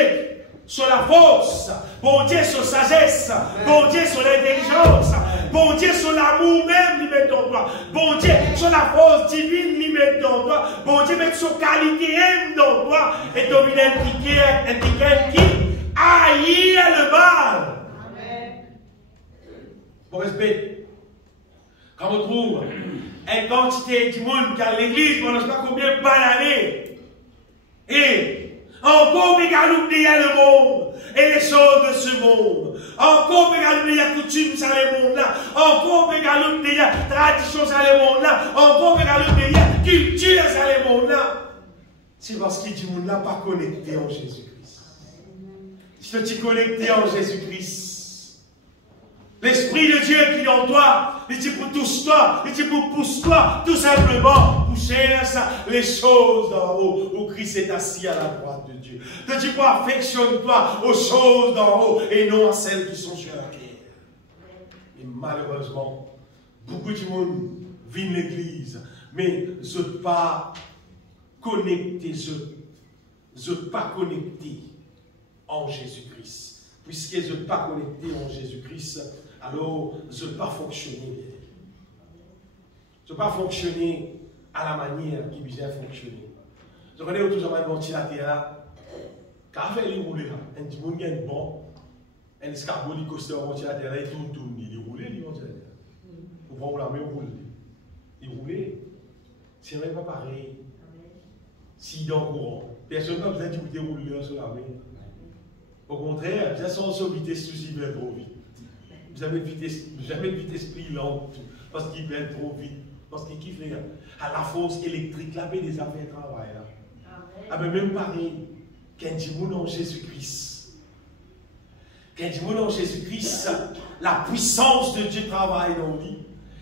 sur la force, bon Dieu sur la sagesse, bon Dieu sur l'intelligence, bon Dieu sur l'amour même, lui met dans toi, bon Dieu sur la force divine, lui met dans toi, bon Dieu met sur qualité même dans toi, et tu viens indiquer qui haït le mal. Bon respect, quand on trouve une quantité de monde qui a l'église, on ne sait pas combien de d'années, et encore oublier le monde et les choses de ce monde. Encore oublier la coutume sur le monde là. Encore oublier la tradition sur le monde là. Encore oublier la culture sur le monde là. C'est parce que du monde n'a pas connecté en Jésus-Christ. Si tu es connecté en Jésus-Christ, l'Esprit de Dieu qui est en toi, il dit pour tous toi, il dit pour pousse-toi, tout simplement, pour chercher les choses d'en haut, où Christ est assis à la droite de Dieu. Il dit pour affectionne-toi aux choses d'en haut et non à celles qui sont sur la terre. Et malheureusement, beaucoup de monde vit l'église, mais ne sont pas connectés, ne sont pas connectés en Jésus-Christ. Puisqu'ils ne sont pas connectés en Jésus-Christ, alors ne sont pas fonctionner bien. Ne sont pas fonctionner à la manière qui vient fonctionner. Je connais autour de ma ventilateur, quand on fait les rouler, un petit monde gagne bon, un escargot qui coste un ventilateur, il tourne, il roule, il ventilateur. Vous prenez la main, vous roulez. Il roule, c'est même pas pareil. S'il est en courant, personne n'a besoin de rouler sur la main. Au contraire, vous avez sans vitesse souci bien trop vite. Vous avez jamais de vitesse plus lente parce qu'il va trop vite. Parce qu'il kiffe les gars. À la force électrique, là, il des affaires de travail. Ah, mais même pareil, quand tu es en Jésus-Christ, quand tu es en Jésus-Christ, la puissance de Dieu travaille dans lui.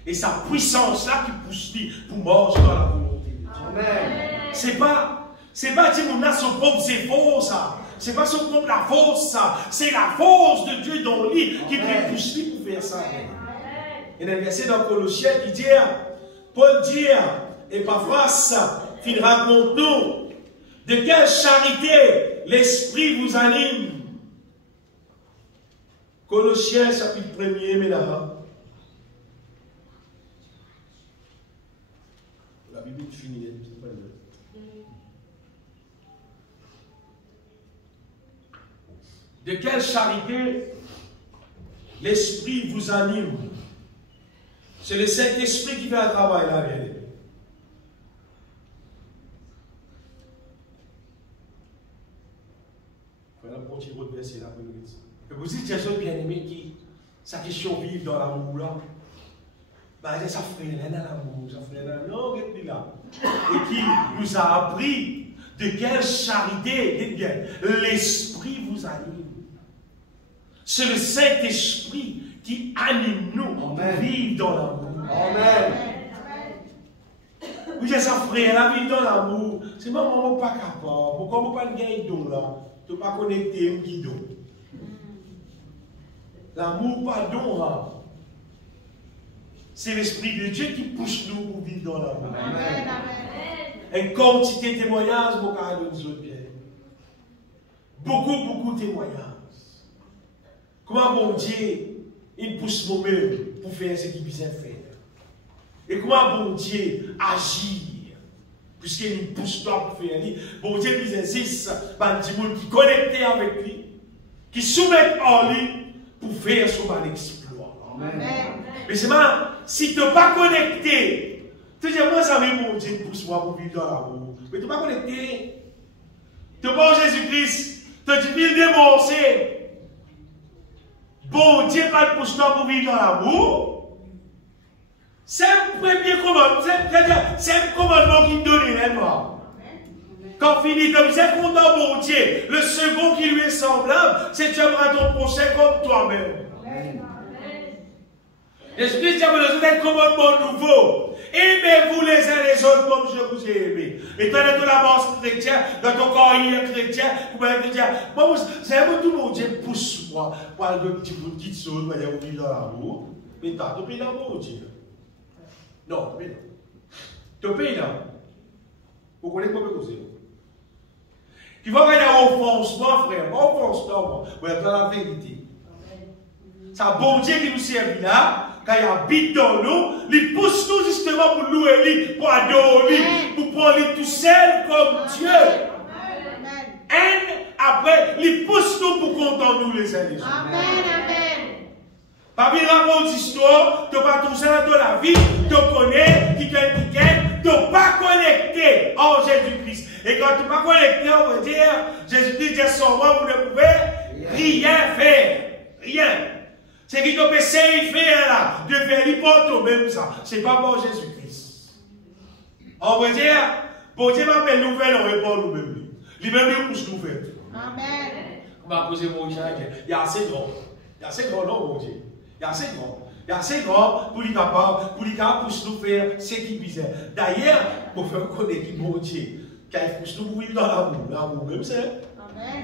Et sa puissance là qui pousse lui pour marcher dans la volonté de Dieu. Amen. C'est pas que mon a son propre effort, ça. C'est pas son propre la force, ça. C'est la force de Dieu dans lui qui peut pousser pour faire ça. Il y a un verset dans Colossiens qui dit, Paul dit, et parfois il raconte-nous de quelle charité l'Esprit vous anime. Colossiens chapitre 1er, mesdames. La Bible est finie. De quelle charité l'Esprit vous anime. C'est le Saint-Esprit qui fait un travail là, bien aimé. Voilà un petit autre verset là pour nous dire. Et vous dites, il y a bien aimé qui, sa question vive dans l'amour là. Ben, ça ferait dans l'amour, ça ferait dans non, là. Et qui nous a appris de quelle charité, l'Esprit vous anime. C'est le Saint-Esprit qui anime nous pour vivre dans l'amour. Amen. Vous dites, ça frère, la vie dans l'amour, c'est même moi pas capable. Pourquoi je ne pas gagner don là? Tu ne peux pas connecter un guidon. L'amour, pas don là. C'est l'Esprit de Dieu qui pousse nous pour vivre dans l'amour. Amen. Une quantité de témoignages, beaucoup de nous autres bien. Beaucoup de témoignages. Comment mon Dieu, il pousse nous-mêmes pour faire ce qu'il vient faire. Et comment bon Dieu agit, puisqu'il nous pousse toi pour faire. Bon Dieu, il insiste, des gens qui connectent avec lui, qui soumettent en lui pour faire son exploit. Amen. Mais c'est mal, si tu n'es pas connecté, tu dis, moi, ça veut mon Dieu pousse-moi pour vivre dans l'amour. Mais tu n'es pas connecté. Tu n'es pas en Jésus-Christ, tu as dit, il démoncer. Bon Dieu pas de pousse-toi pour vivre dans l'amour. C'est le premier commandement. C'est le commandement qui me donne réellement. Quand finit comme c'est content bon Dieu. Le second qui lui est semblable, c'est tu aimeras ton prochain comme toi-même. Jésus-Christ a besoin d'un commandement nouveau. Aimez-vous les uns les autres comme je vous ai aimé. Et dans la base chrétienne, dans ton corps chrétien, vous pouvez dire, moi, c'est un peu tout le monde, Dieu pousse moi, pour aller de petites choses, pour aller dans l'amour. Mais t'as tout pays d'amour, Dieu. Non, mais non. Tout pays d'amour. Vous connaissez pas ce que c'est? Il faut qu'il y ait un offensement, frère. Offensement, vous êtes dans la vérité. C'est un bon Dieu qui nous sert là. Quand il habite dans nous, il pousse nous justement pour louer lui, pour adorer lui, pour prendre lui tout seul comme Dieu. Et après, il pousse nous pour contenter nous les uns les autres. Amen. Parmi la bonne histoire, tu n'as pas tout ça dans la vie, tu connais, tu n'es pas connecté en Jésus-Christ. Et quand tu n'es pas connecté, on va dire, Jésus-Christ dit sans moi, vous ne pouvez rien faire. Rien. C'est qui peut essayer de faire là, de faire l'hypothèse même ça. Ce n'est pas pour Jésus-Christ. On va dire, bon Dieu m'appelle nouvelle, on répond nous-mêmes. Lui-même, il pousse nous faire. Amen. On va poser mon Dieu. Il y a assez grand. Il y a assez grand, non, mon Dieu. Il y a assez grand. Il y a assez grand pour les capables, pousse nous faire ce qui est bizarre. D'ailleurs, pour faire connaître mon Dieu, qu'il pousse nous vivre dans l'amour. L'amour même, c'est. Amen.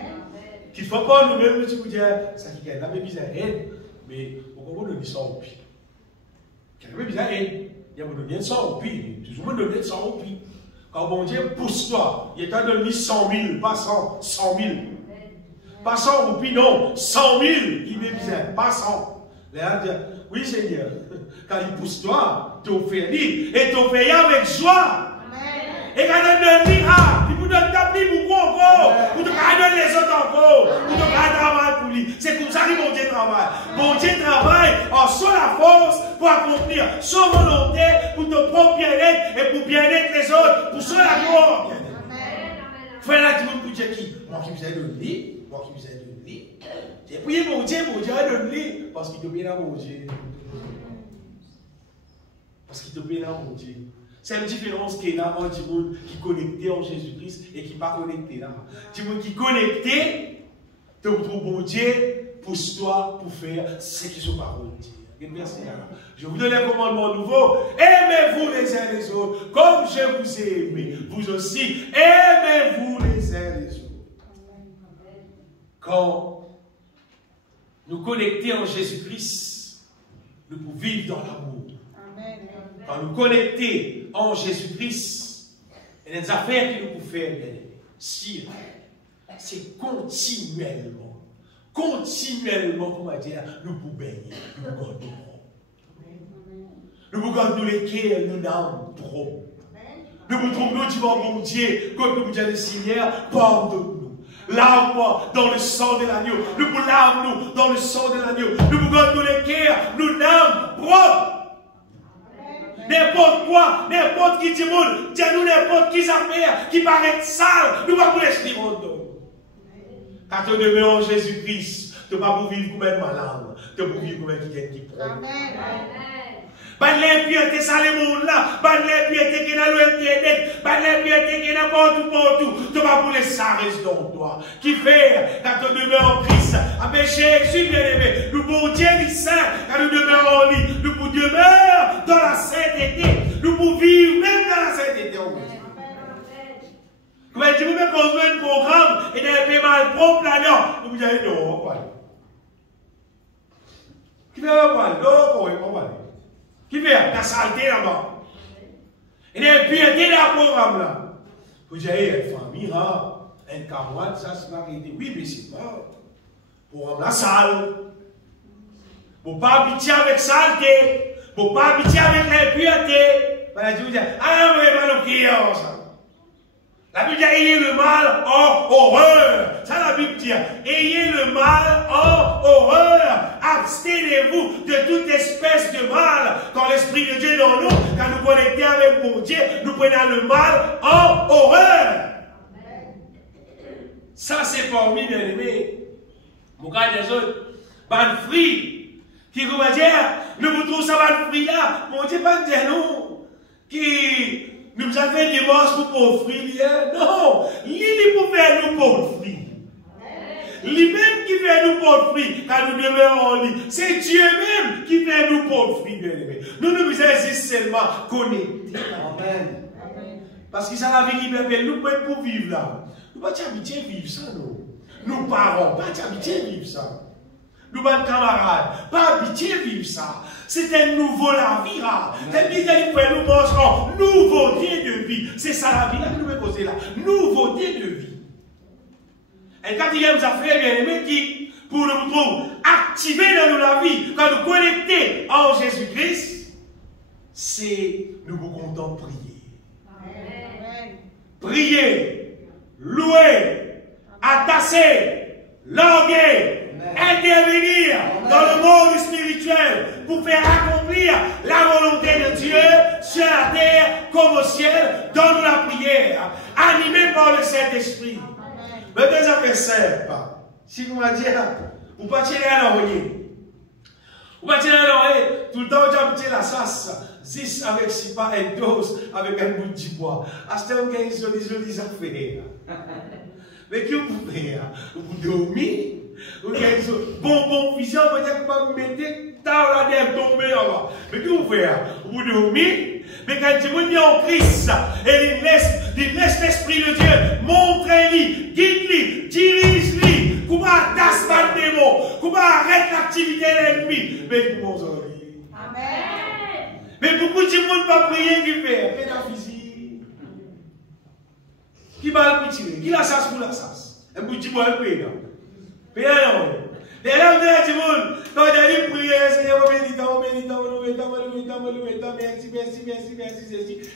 Qu'il ne faut pas nous-mêmes, tu peux dire, ça qui est là, mais bizarre. Mais au moment de ça au pire. Quelqu'un est bizarre, il y a besoin de ça au pire. Toujours besoin de ça au pire. Quand bon Dieu pousse toi, il t'a donné 100 000, pas 100, 100 000. Pas 100 roupies, non, 100 000 qui est bizarre, pas 100. Là, il dit, oui Seigneur, quand il pousse toi, tu offres lui, et tu offres avec joie. Et quand il donne lui, il vous donne ta vie beaucoup encore, pour te donner les autres encore, pour te travailler pour lui. C'est comme ça que bon Dieu travaille. Bon Dieu travaille en soit la force pour accomplir son volonté, pour ton propre bien-être et pour bien-être les autres, pour soit la gloire. Frère, là, tu veux dire qui? Moi qui vous ai donné, moi qui vous ai donné. J'ai prié mon Dieu a donné, parce qu'il te bénit mon Dieu. Parce qu'il te bénit mon Dieu. C'est une différence qu'il y a entre du monde qui est connecté en Jésus-Christ et qui n'est pas connecté là. Du monde qui est connecté, tu retrouves bon Dieu, pousse-toi pour faire ce qui sont paroles de Dieu. Merci là. Je vous donne un commandement nouveau. Aimez-vous les uns les autres comme je vous ai aimé. Vous aussi, aimez-vous les uns les autres. Quand nous connectons en Jésus-Christ, nous pouvons vivre dans l'amour. Quand nous connectons en Jésus-Christ, il y a des affaires que nous pouvons faire, bien aimés. Si, c'est continuellement, comment dire, nous pouvons baigner, nous pouvons garder nous pouvons garder les cœurs, nous n'avons trop. Nous pouvons trouver nous disons, mon Dieu, comme nous disons le Seigneur, pardonne-nous. Lave-moi dans le sang de l'agneau. Nous pouvons lave-nous dans le sang de l'agneau. Nous pouvons garder les cœurs, nous n'avons propre. N'importe quoi, n'importe qui dit monde, dis-nous n'importe qui affaire qui paraît sale, nous ne pouvons pas les dire. Quand tu demeures en Jésus-Christ, tu ne vas pas vivre comme un malade, tu vas vivre comme un qui prend. Amen. Pas l'impiété, ça les monde là, pas l'impiété qui est dans l'internet, pas l'impiété qui est partout, tu vas pour les ça reste dans toi. Qui fait, quand tu demeures en Christ, avec Jésus bien-aimé, nous pouvons dire les saints, quand nous demeurons en lui, nous pouvons demeurer dans la sainteté, nous pouvons vivre même dans la sainteté. Comme elle dit, vous pouvez construire un programme et d'un peu mal propre là-dedans, vous allez non, quoi. Qui fait un mal, non, quoi, qui fait la saleté là-bas. Et l'impureté dans le programme là. Vous dites, une famille, un camarade, ça c'est l'arrêté. Oui, mais c'est pas. Programme la salle. Pour ne pas habiter avec saleté. Pour ne pas habiter avec l'impureté. Vous dites, ah, mais pas le prière, ça. La Bible dit, ayez le mal en horreur. Ça, la Bible dit, ayez le mal en horreur. Abstenez-vous de toute espèce de mal. Quand l'Esprit de Dieu est dans nous, quand nous connectons avec mon Dieu, nous prenons le mal en horreur. Ça, c'est parmi bien aimé. Mon gars, des autres, ban fruit. Qui va dire, nous vous trouvons ça ban fruit là. Mon Dieu, pas dire non. Qui nous avons fait divorce pour offrir. Non, lui pour faire nous pour offrir. Lui-même qui fait nous pour porte fruit, car nous demeurons en lui. C'est Dieu même qui fait nous porter fruit, bien aimé. Nous nous faisons seulement connecter. Amen. Parce que ça la vie qui est nous pouvons pour vivre là. Nous ne pouvons pas habiter vivre ça, nous. Nous parents, pas habiter vivre ça. Nous, nos camarades, pas habiter vivre ça. C'est un nouveau la vie là. C'est bien qu'il nous penserons nouveauté de vie. C'est ça la vie là que nous pouvons poser là. Nouveauté de vie. Et quatrième affaire, bien aimé, qui, pour nous activer dans la vie, quand nous connecter en Jésus-Christ, c'est nous vous comptons prier. Amen. Prier, louer, attacher, languer, intervenir dans le monde spirituel pour faire accomplir la volonté de Dieu sur la terre comme au ciel, dans la prière, animée par le Saint-Esprit. Mais des affaires simples. Si vous m'avez dit, vous ne pouvez pas tirer à l'oreiller. Vous ne pouvez pas tirer à l'oreiller. Tout le temps, vous avez la sauce. 10 avec 6 pas et 12 avec un bout de bois. À ce temps, vous avez une jolie affaire. Mais que vous faites? Vous dormez. Vous avez une bonbon vision. Vous avez pas mettez dans la terre tomber là-bas. Mais que vous faites? Vous dormez. Mais quand vous êtes en Christ, et il laisse l'Esprit de Dieu montre-lui, guide-lui, dirige-lui, comment attache pas le démon, comment arrête l'activité de l'ennemi. Mais vous m'entendez. Amen. Mais beaucoup de monde ne pas prier qui fait pédaphysique. Qui va le tirer? Qui la chasse pour la chasse? Et vous dites, moi, je prie. Payez non. Les gens du monde, quand ils disent prière, Seigneur, merci.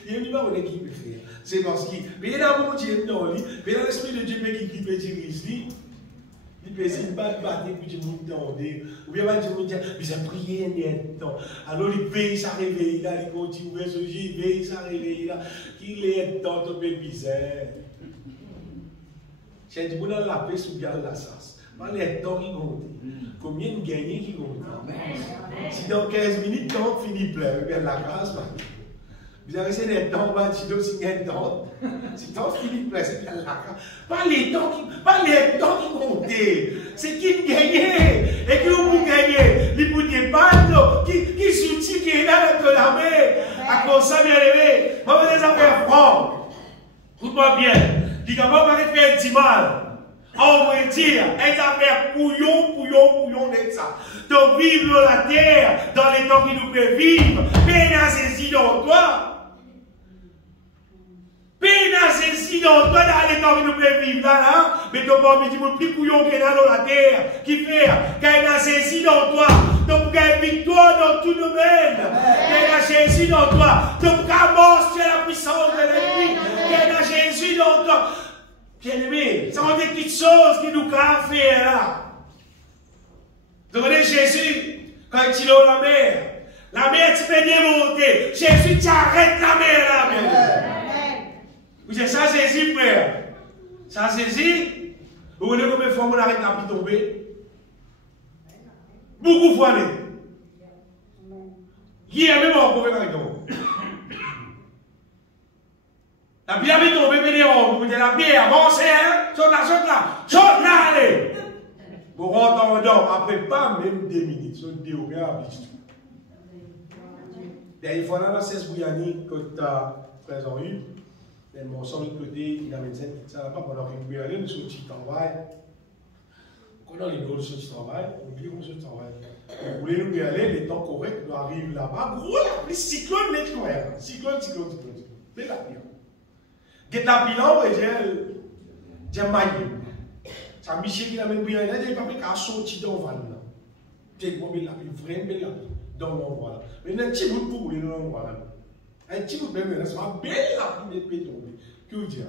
Il n'y a pas de qui peut faire. C'est parce qu'il y a beaucoup de gens dans lui, mais dans l'esprit de Dieu qui peut tirer ici, il peut essayer de battre pour que tout le monde ou bien il dit, mais j'ai prié un temps. Alors il veille, ça réveille, là, il continue à se dire, il veille, ça réveille, là, qu'il est dans ton peu bizarre. J'ai dit, vous n'avez la paix sous bien la sas. Pas les temps qui comptent. Combien de gagnés qui comptent? Si dans 15 minutes, le temps finit plein, bien la grâce, vous avez essayé des temps, si vous avez un temps, si le temps finit plein, c'est bien la grâce. Pas les temps qui comptent. C'est qui gagnait. Et qui vous gagnez. Les bouts pas, qui soutient, qui est là avec la main. À cause ça, bien aimé. Moi, vous avez des affaires francs. Écoute-moi bien. Dis qu'on va pas faire du mal. On va dire, elles affaires couillon d'être ça. De vivre dans la terre, dans les temps qui nous peuvent vivre, peine à saisir dans toi. Peine à saisir dans toi, dans les temps qui nous peuvent vivre là, mais tu vas me dire, plus couillon qu'il y a dans la terre, qui fait, qu'elle a saisi dans toi, donc qu'elle victoire dans tout domaine, qu'elle a Jésus dans toi, donc qu'elle mort sur la puissance de l'ennemi, qu'elle a Jésus dans toi. Bien-aimé, ça sont des petites choses qui nous ont fait là. Vous voyez Jésus, quand il est dans la mer tu peux démonter. Jésus, tu arrêtes la mer là, bien. Vous savez ça, Jésus, frère. Ça, Jésus, vous voyez combien de fois on arrête la pluie tomber? Beaucoup de fois. Hier même, on pouvait l'arrêter. La pluie avait tombé, mais vous mettez la pluie avancée, hein? Saute là, allez! Vous rentrez en dehors, après pas même 2 minutes, saute des au bien, dernière fois, là, la 16 Bouyani, que tu as présent eu, mon son de côté, il a médecin, ça va pas pendant que vous allez, nous sommes petit travail. Quand on est dans le petit travail, on dit qu'on se travaille. Vous voulez nous aller, les temps corrects, nous arrivent là-bas, gros, la pluie, cyclone, cyclone. C'est la pluie. Geta bilan, j'ai maillé. Ça Michel qui a même bien, il n'a pas pu sortir dans le van. C'est quoi, mais la pluie, vraiment, la pluie, dans l'endroit. Mais il y a un petit bout de pour dans l'endroit. Un petit bout de même, c'est ma belle la pluie de pétrole. Que vous dire?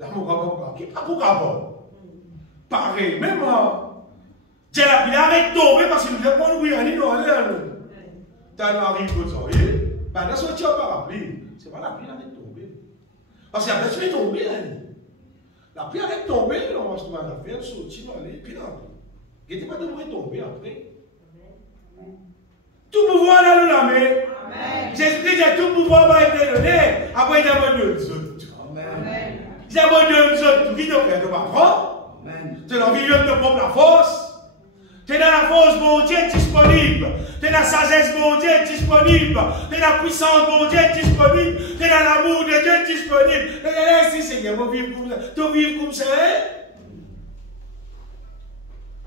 Là, mon gars, pas pour gars. Pareil, même j'ai la pluie, arrête de tomber parce que nous n'avons pas de bouillon, nous allons là. T'as arrivé comme ça, oui? Pendant ce temps, pas la pluie. C'est pas la pluie, arrête de tomber. Parce qu'il y a personne qui est tombé là. La pluie arrête de tomber, on va se demander à faire, sortir, aller, puis là. Il n'était pas de tomber après. Tout pouvoir dans la main. J'explique que tout pouvoir va être donné. Après, il abandonne les autres. Il abandonne les autres. Qui te fait de pas prendre? C'est l'envie de prendre la force. Tu es dans la force, mon Dieu, disponible. Tu es dans la sagesse, mon Dieu, disponible. Tu es dans la puissance, mon Dieu, disponible. Tu es dans l'amour de Dieu, disponible. Si, Seigneur, tu vivre comme ça. Tu vivre comme ça, hein?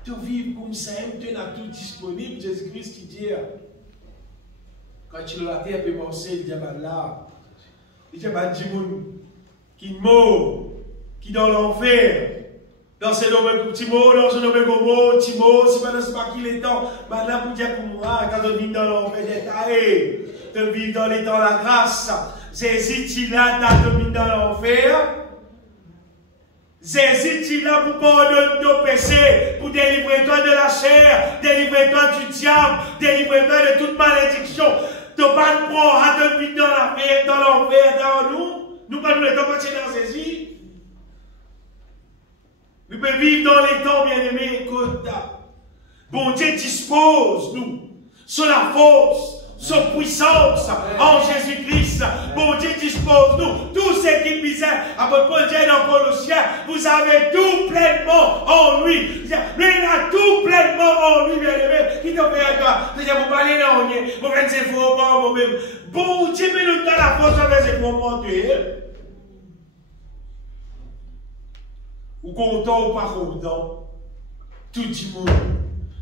Tu vivre comme ça, tu es dans tout disponible. Jésus-Christ qui dit, quand tu l'as terre peut penser, il dit, là. Il dit, qui mort, qui dans l'enfer. Dans ce domaine, Timo, dans ce domaine, Timo, si maintenant c'est pas qu'il est temps, maintenant pour dire pour moi, quand on vit dans l'enfer, tu vis dans les temps la grâce. Jésus, tu l'as, tu vis dans l'enfer. Jésus, tu l'as pour pardonner nos péchés, pour délivrer toi de la chair, délivrer toi du diable, délivrer toi de toute malédiction. Tu pas de prendre à te vivre dans l'enfer, dans nous. Nous, pas nous le temps dans Jésus. Nous pouvons vivre dans les temps, bien-aimés, écoute. Bon Dieu dispose nous sur la force, sur puissance en Jésus-Christ. Bon Dieu dispose nous. Tout ce qui misère, à votre point Dieu dans Colossiens, vous avez tout pleinement en lui. Il a tout pleinement en lui, bien-aimé. Qui te fait à toi? Vous parlez là, vous faites ses faux pas, vous-même. Bon Dieu, mais nous dans la force, on fait ses faux pas, ou content ou pas content, tout le monde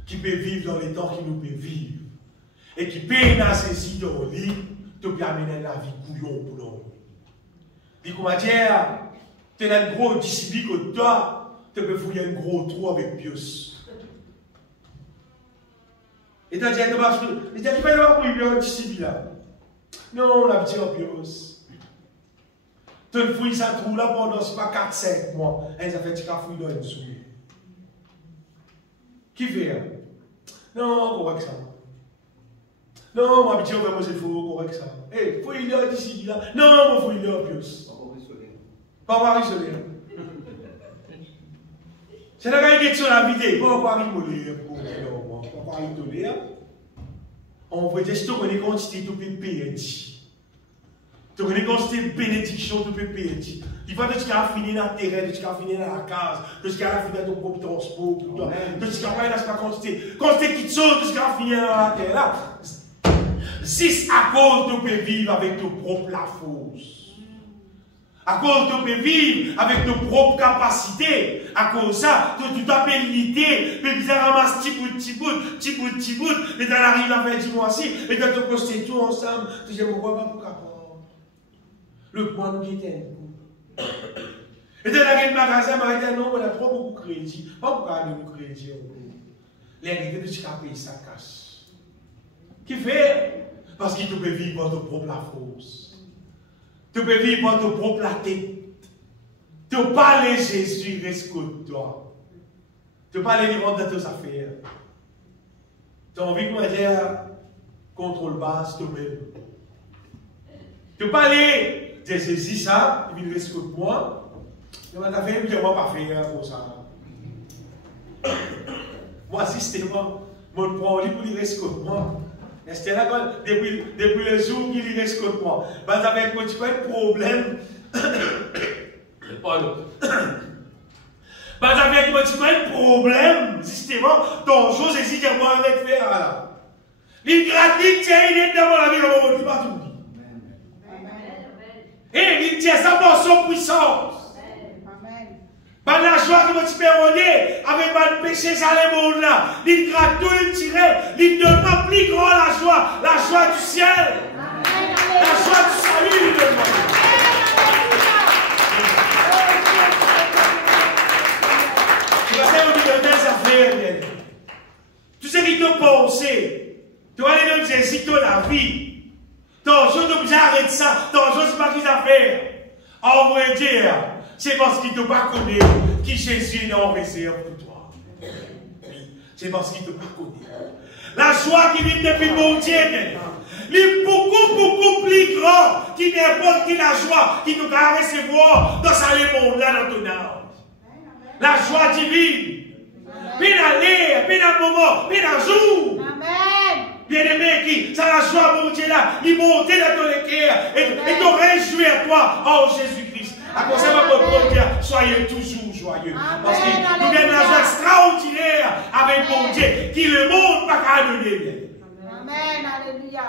qui peut vivre dans les temps qui nous peut vivre et qui peut être saisi dans le lit, tu peux amener la vie couillon pour nous. Dis comment dire, tu es un gros disciple que toi, tu peux fouiller un gros trou avec Pius. Et tu as dit, tu vas pas fouiller un disciple là. Non, on a dit en Pius. Tu ne fouilles ça trou là pendant pas 4-5 mois. Et ça fait que tu fouilles dans une souris. Qui fait? Non, correct ça. Non, moi, je vais me dire, correct ça. Eh, fouille-le d'ici là. Non, moi, fouille-le en plus. Pas Paris solaire. C'est la question de la vie. Pas Paris solaire. Pas Paris solaire. On va dire, si tu connais quantité, tu peux payer. Tu connais quand c'est bénédiction, tu peux payer. Il faut que tu aies fini dans le terrain, que tu aies fini dans la case, que tu aies fini dans ton propre transport, que tu aies fini dans la quantité. Quand tu quittes ça, que tu aies fini dans la terre. Là, si à cause tu peux vivre avec ton propre la force. À cause tu peux vivre avec tes propres capacités. À cause de ça, tu t'appelles l'idée, mais tu ramasses petit bout, et tu arrives à faire du mois ci, et tu te postes tout ensemble. Tu dis, pourquoi pas pour capable? Le point nous quitte un coup. Et dans le magasin, il dit non, on a trop beaucoup de crédit. Pas pour garder le crédit. Les règles de tu payer sa casse. Qui fait? Parce que tu peux vivre par ton propre la force. Tu peux vivre par ton propre la tête. Tu peux parler Jésus, reste de toi. Tu peux parler lui rendre dans tes affaires. Tu as envie de me dire, contrôle base toi-même. Tu peux parler. C'est Jésus ça, il reste que moi. Mais on a fait, je ne vais pas faire pour ça. Moi, systématiquement, mon prend lui pour il reste que moi. C'est là depuis le jour qu'il reste que moi. Vous avez un problème. Pardon. Vous avez un problème, justement, dans chose et si moi avec faire là. L'ingratitude, il est dans la vie, on ne peut pas tout dire. Et il tient sa portion puissance. Par la joie qui va te perdonner, avec mal péché, ça les monde là. Il gratte tout, il tire, il demande plus grand la joie du ciel. La joie du salut, il demande. Tu vas faire une des affaires, tout ce qui te pense, tu vas aller dans Jésus toute la vie. Ton jour de arrête ça, ton jour c'est pas qu'ils a fait. En vrai dire, c'est parce qu'il ne t'a pas connu qui Jésus est en réserve pour toi. C'est parce qu'il ne t'a pas connu. La joie qui vient depuis mon Dieu, il est beaucoup plus grand qui n'importe qui la joie qui nous a recevoir dans ce monde-là dans ton âme. La joie divine. Puis d'aller, puis d'un moment, puis d'un jour. Amen. Bien-aimé, qui, ça la joie, mon Dieu, là, il monte dans ton cœur et te réjouir à toi, oh Jésus-Christ. À cause de ça, dire, soyez toujours joyeux. Parce que nous avons une joie extraordinaire avec mon Dieu, qui le monde n'a pas donner. Amen, alléluia.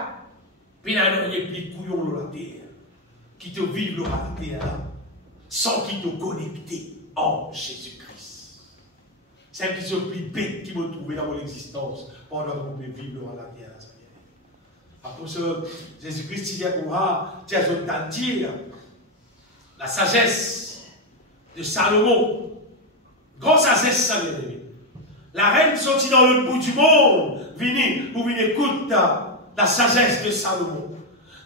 Puis il y a des couillons dans la terre, qui te vivent dans la terre, sans qu'ils te connectent en Jésus-Christ. C'est qui se plus bête qui me trouvait dans mon existence pendant que vous pouvez vivre dans la terre. Après ça, Jésus-Christ dit à moi, tiens, je vais dire la sagesse de Salomon. Grande sagesse, ça vient de la reine sortie dans le bout du monde, venez pour venir écouter la sagesse de Salomon.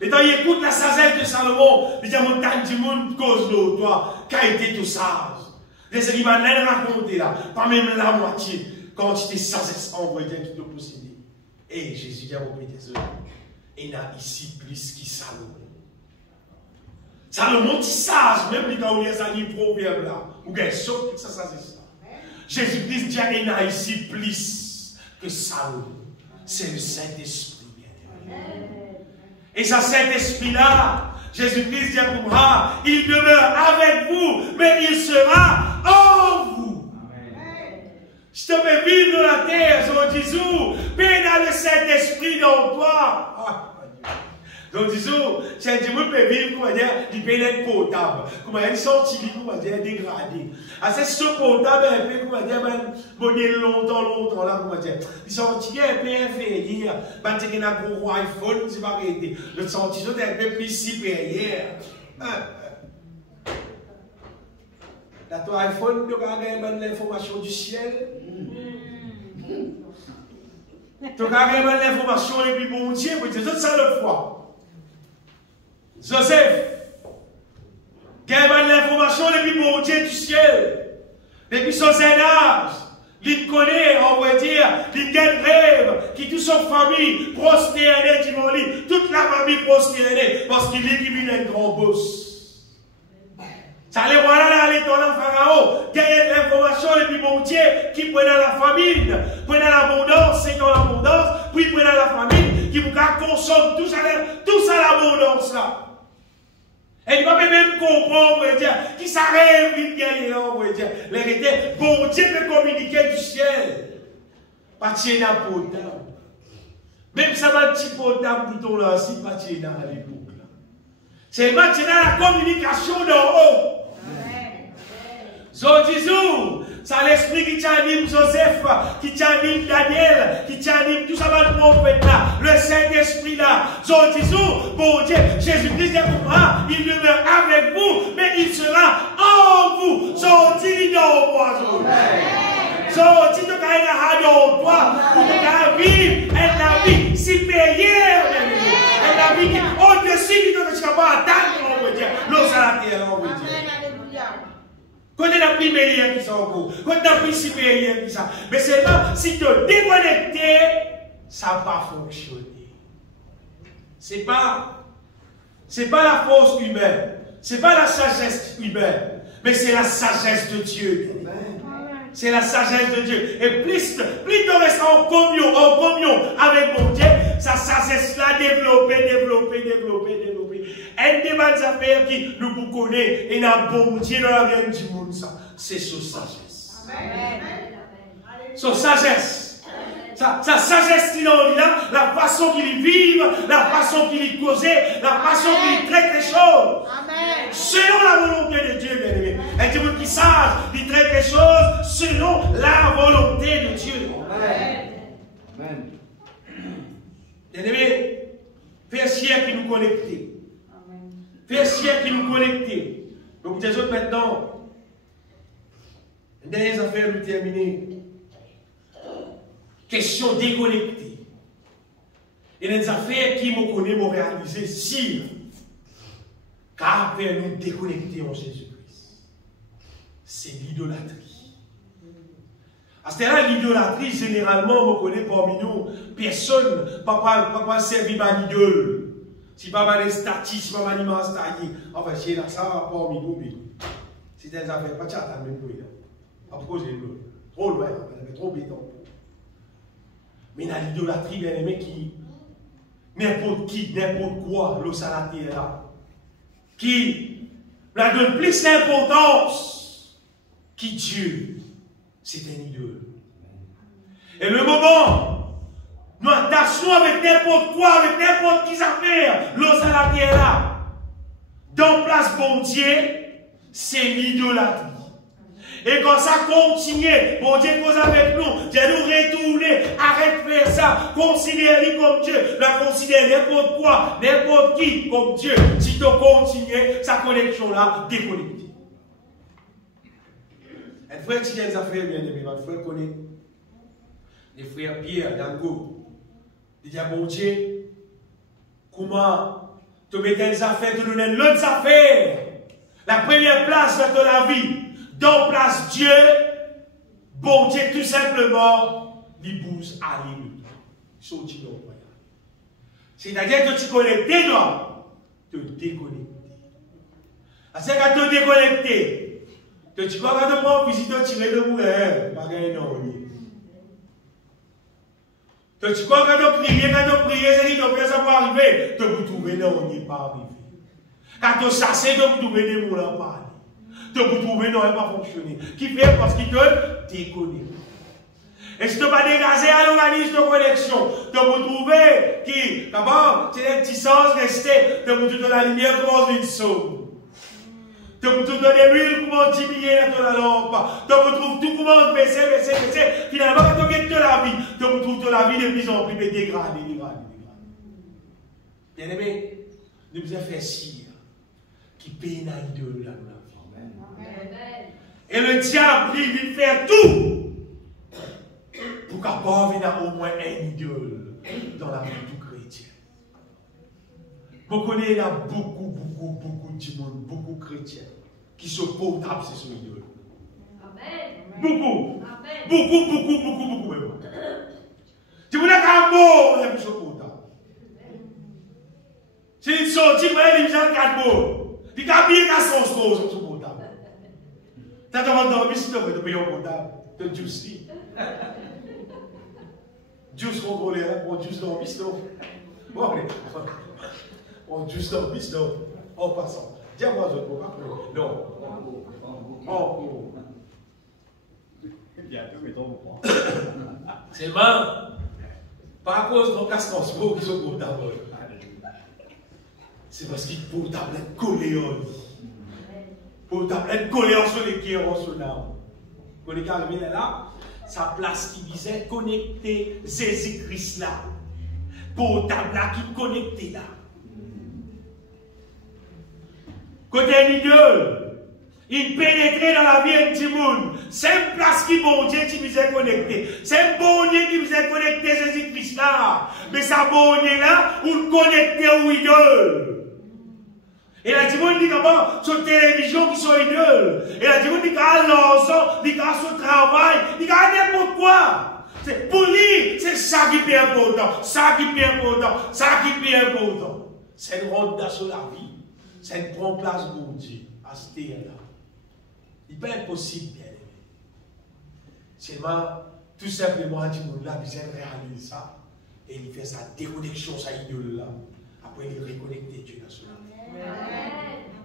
Et quand il écoute la sagesse de Salomon, il dit à montagne du monde, cause de toi, qu'a été tout sage. Les éléments raconté là, pas même la moitié, quand tu t'es sagesse envoyé qui te possédait. Et Jésus dit à mon pété, il y a ici plus qui Salomon. Salomon, tu sage, même quand on y a ça, il proverbe là, ou bien sauf que ça, c'est ça. Jésus-Christ dit, il y a ici plus que Salomon. C'est le Saint-Esprit. Et ce Saint-Esprit-là, Jésus-Christ dit à moi, il demeure avec vous, mais il sera en vous. Je te fais vivre dans la terre, je dis, mais dans le Saint-Esprit dans toi. Donc, disons, c'est un monde peut vivre, comment dire, il peut être potable. Comment dire, il sortit, comment dire, dégradé. Ah, c'est ce potable, un peu, comment dire, bonnet longtemps, là, comment dire. Il sortit un peu inférieur. Ben, tu as un gros iPhone, c'est pas arrêté. Le sorti, c'est un peu plus supérieur. Là, ton iPhone, tu as l'information du ciel. Tu as l'information, et puis bon Dieu, c'est ça le foi. Joseph, qui a l'information depuis mon Dieu du ciel, depuis son jeune âge, il connaît, on va dire, il a un rêve, qui toute son famille prosternée, toute la famille prosternée, parce qu'il est devenu un grand boss. Ça les voilà là, les dans le pharaon, qui a l'information depuis mon Dieu, qui prenait la famine, prenait l'abondance, c'est dans l'abondance, puis prenait la famine, qui vous consomme tout ça l'abondance là. Et il va même comprendre, on va dire, qui s'arrête, il gagne, on va dire. L'héritier, bon Dieu peut communiquer du ciel. Pas tirer la potable. Même ça va petit potable, bouton là, si pas tirer à l'époque là. C'est maintenant la communication d'en haut. Zodizou, ça l'esprit qui t'anime Joseph, qui t'anime Daniel, qui t'anime tout ça va le prophète là, le Saint-Esprit là. Zodizou, bon Dieu, Jésus-Christ est pour moi, il demeure avec vous, mais il sera en vous. Zodizou, dans moi, Zodizou, quand il a dans toi, il a vivre, elle a vie supérieure, elle a vie au-dessus de ce qu'on va atteindre, on va dire, l'eau salataire, on va dire. Quand on a pris meilleur qui sont en cours, quand on a pris supérieur qui ça. Mais c'est là, si tu es déconnecté, ça n'a pas fonctionné. C'est pas la force humaine, c'est pas la sagesse humaine, mais c'est la sagesse de Dieu. C'est la sagesse de Dieu. Et plus tu restes en communion avec mon Dieu, sa sagesse-là développer. Un des bonnes affaires qui nous connaît et n'a bon Dieu dans la vie du monde, ça, c'est sa sagesse. Amen. Sa sagesse. Sa sagesse qui est là, la façon qu'il vive, la façon qu'il causait, la façon qu'il traite les choses. Amen. Selon la volonté de Dieu, bien aimé. Un Dieu qui sage, il traite les choses selon la volonté de Dieu. Amen. Amen. Bien aimé, fais siècle qui nous connecte. Fais siècle qui nous connecte. Donc, les autres maintenant, les dernières affaires nous terminer. Question déconnectée. Et les affaires qui me connaissent m'ont réalisé si, car faire nous déconnecter en Jésus-Christ. C'est l'idolâtrie. À ce moment-là, l'idolâtrie, généralement, on connaît parmi nous, personne, papa servi ma idole. Si papa les statues, si papa les mastaillés, enfin, c'est là, ça va parmi nous, mais c'est des affaires, pas de chat, même pour eux. Après, c'est trop loin, trop béton. Mais dans l'idolâtrie, bien aimé, qui, n'importe quoi, l'eau salatée là, qui la donne plus d'importance qui Dieu. C'est un idole. Et le moment, nous attachons avec n'importe quoi, avec n'importe qui affaire, l'os à la terre là. Dans place bon Dieu, c'est l'idolâtrie. Et quand ça continue, bon Dieu cause avec nous, Dieu nous retourner, arrête de faire ça, considère-le comme Dieu, la considère n'importe quoi, n'importe qui comme Dieu. Si tu continues, sa connexion là, déconnectée. Un frère qui a des affaires bien aimé, votre frère connaît les frères Pierre, Yango. Il dit à bon Dieu, comment tu mets des affaires, tu donnes l'autre affaire, la première place de ta vie. Dans place Dieu, bon Dieu tout simplement, il bouge à l'île. C'est-à-dire que tu connectes, tu dois te déconnecter. Parce que quand tu es déconnecté, tu crois que tu prends visite, tu tirer le boulet, pas gagner non. Tu crois que tu pries, c'est que ça va arriver, tu peux trouver non, il n'est pas arrivé. Quand tu chasses, tu peux trouver des mots là-bas. Tu peux trouver non, il n'a pas fonctionné. Qui fait parce qu'il te déconnecte. Et si tu n'as pas dégagé à l'organisme de connexion, tu peux trouver qui, d'abord, c'est un petit sens resté, tu peux trouver la lumière commence une somme. Tu peux trouver l'huile commence diminuer dans la lampe. Tu peux trouver tout commence baisser. Finalement, quand tu gagnes de la vie, tu peux trouver la vie de plus en plus dégradée. Bien aimé, nous nous avons fait ci, qui paye un idole là. Et le diable, il fait tout pour qu'après venir au moins un idole dans la vie du chrétien. Vous connaissez, il y a beaucoup de monde, beaucoup de chrétiens qui se portent sur son idole. Beaucoup. Même. Si vous n'avez qu'un mot, vous avez se porter. Si vous sortez, vous avez déjà 4 mots. Vous avez bien qu'à son sport, sur portable. Tu as dormi si tu veux payer un portable. Tu as juicy. Juice contrôlé, on juice dans le piston. On juice dans le piston. En passant. Dis-moi, je ne peux pas. Non. Oh. C'est mal. Pas à cause de ton casque en sport qui sont portables. C'est parce qu'il faut tablette collée en lui. Pour tablette collée en sur les pieds en son âme. Quand les gars arrivent là, sa place qui disait connecter Jésus-Christ là. Pour tablette qui connecté là. Côté idole, il pénétrait dans la vie du monde. C'est une place qui bon Dieu qui vous est connecté. C'est un bon Dieu qui vous est connecté Jésus-Christ là. Mais ça bon Dieu là, vous le connectez aux idoles. Et la Timon dit comment sur télévision qui sont idoles. Et la Timon dit qu'à l'ensemble, dit qu'à son travail, dit qu'à n'importe quoi. Pour lui, c'est ça qui est important. Ça qui est important. Ça qui est important. C'est une ronde sur la vie. C'est une grande place pour Dieu. À ce terre-là. Il n'est pas impossible, bien aimé. Seulement, tout simplement, la Timon là, il vient réaliser ça. Et il fait sa déconnexion, sa idole là. Après, il réconnecte Dieu dans cela.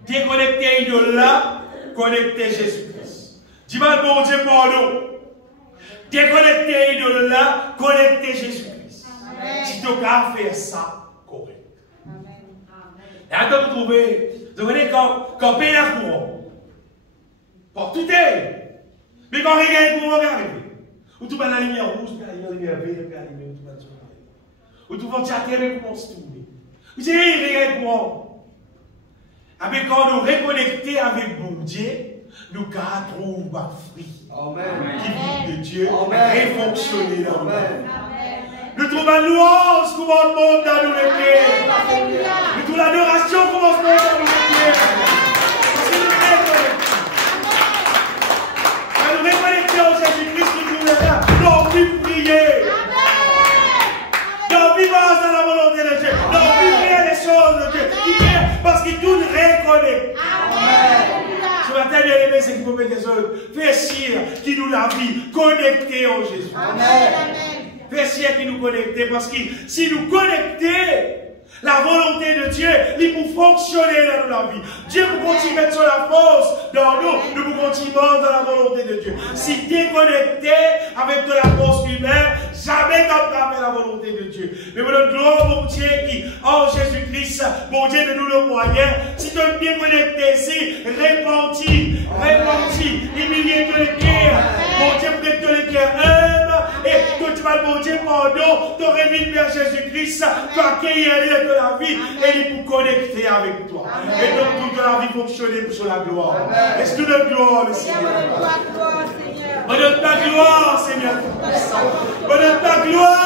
Déconnecter idole là, connecter Jésus-Christ. Dis-moi bon Dieu pardon. Déconnecter idole là, connecter Jésus-Christ. Si tu as fait ça, correct. Et après vous trouvez, vous voyez quand paye la courant. Pour tout est. Mais quand il y a un courant qui arrive, ou tout va la lumière rouge, puis la lumière verte, puis la lumière tout va se faire. Ou tout va tirer, commence à tourner. Vous savez, il y a un courant. Mais quand nous reconnectons avec bon Dieu, nous trouvons un fruit qui vit de Dieu et fonctionner dans nous. Nous trouvons la louange comme le monde dans nous les cœurs. Nous trouvons l'adoration comme le monde dans nous les cœurs. Quand nous reconnectons Jésus-Christ, nous trouvons là, nous avons envie de prier. Nous avons envie de vivre dans la volonté de Dieu. Nous avons envie de faire les choses de Dieu. Parce qu'il tout reconnaît. Ce matin, bien aimé, c'est qu'il faut mettre des autres. Fais sier qui nous la vie, connectés en Jésus. Fais sier qui nous connecte. Parce que si nous connectons, La volonté de Dieu, il pour fonctionner dans la vie. Dieu pour continuer à mettre sur la force dans nous, nous pour continuer dans la volonté de Dieu. Si déconnecté avec de la force humaine, jamais capable de la volonté de Dieu. Mais pour notre gloire, mon Dieu, qui, en Jésus-Christ, mon Dieu de nous le moyen, si tu es bien connecté ici, répandu, humilié de le cœur, mon Dieu, pour que le cœur aime, et que tu vas, mon Dieu, pardon, te réveiller vers Jésus-Christ, tu accueillir de la vie, et il pour connecter avec toi. Et donc, toute la vie fonctionner pour la gloire. Est-ce que notre gloire, le Seigneur? On donne ta gloire, Seigneur. On donne ta gloire.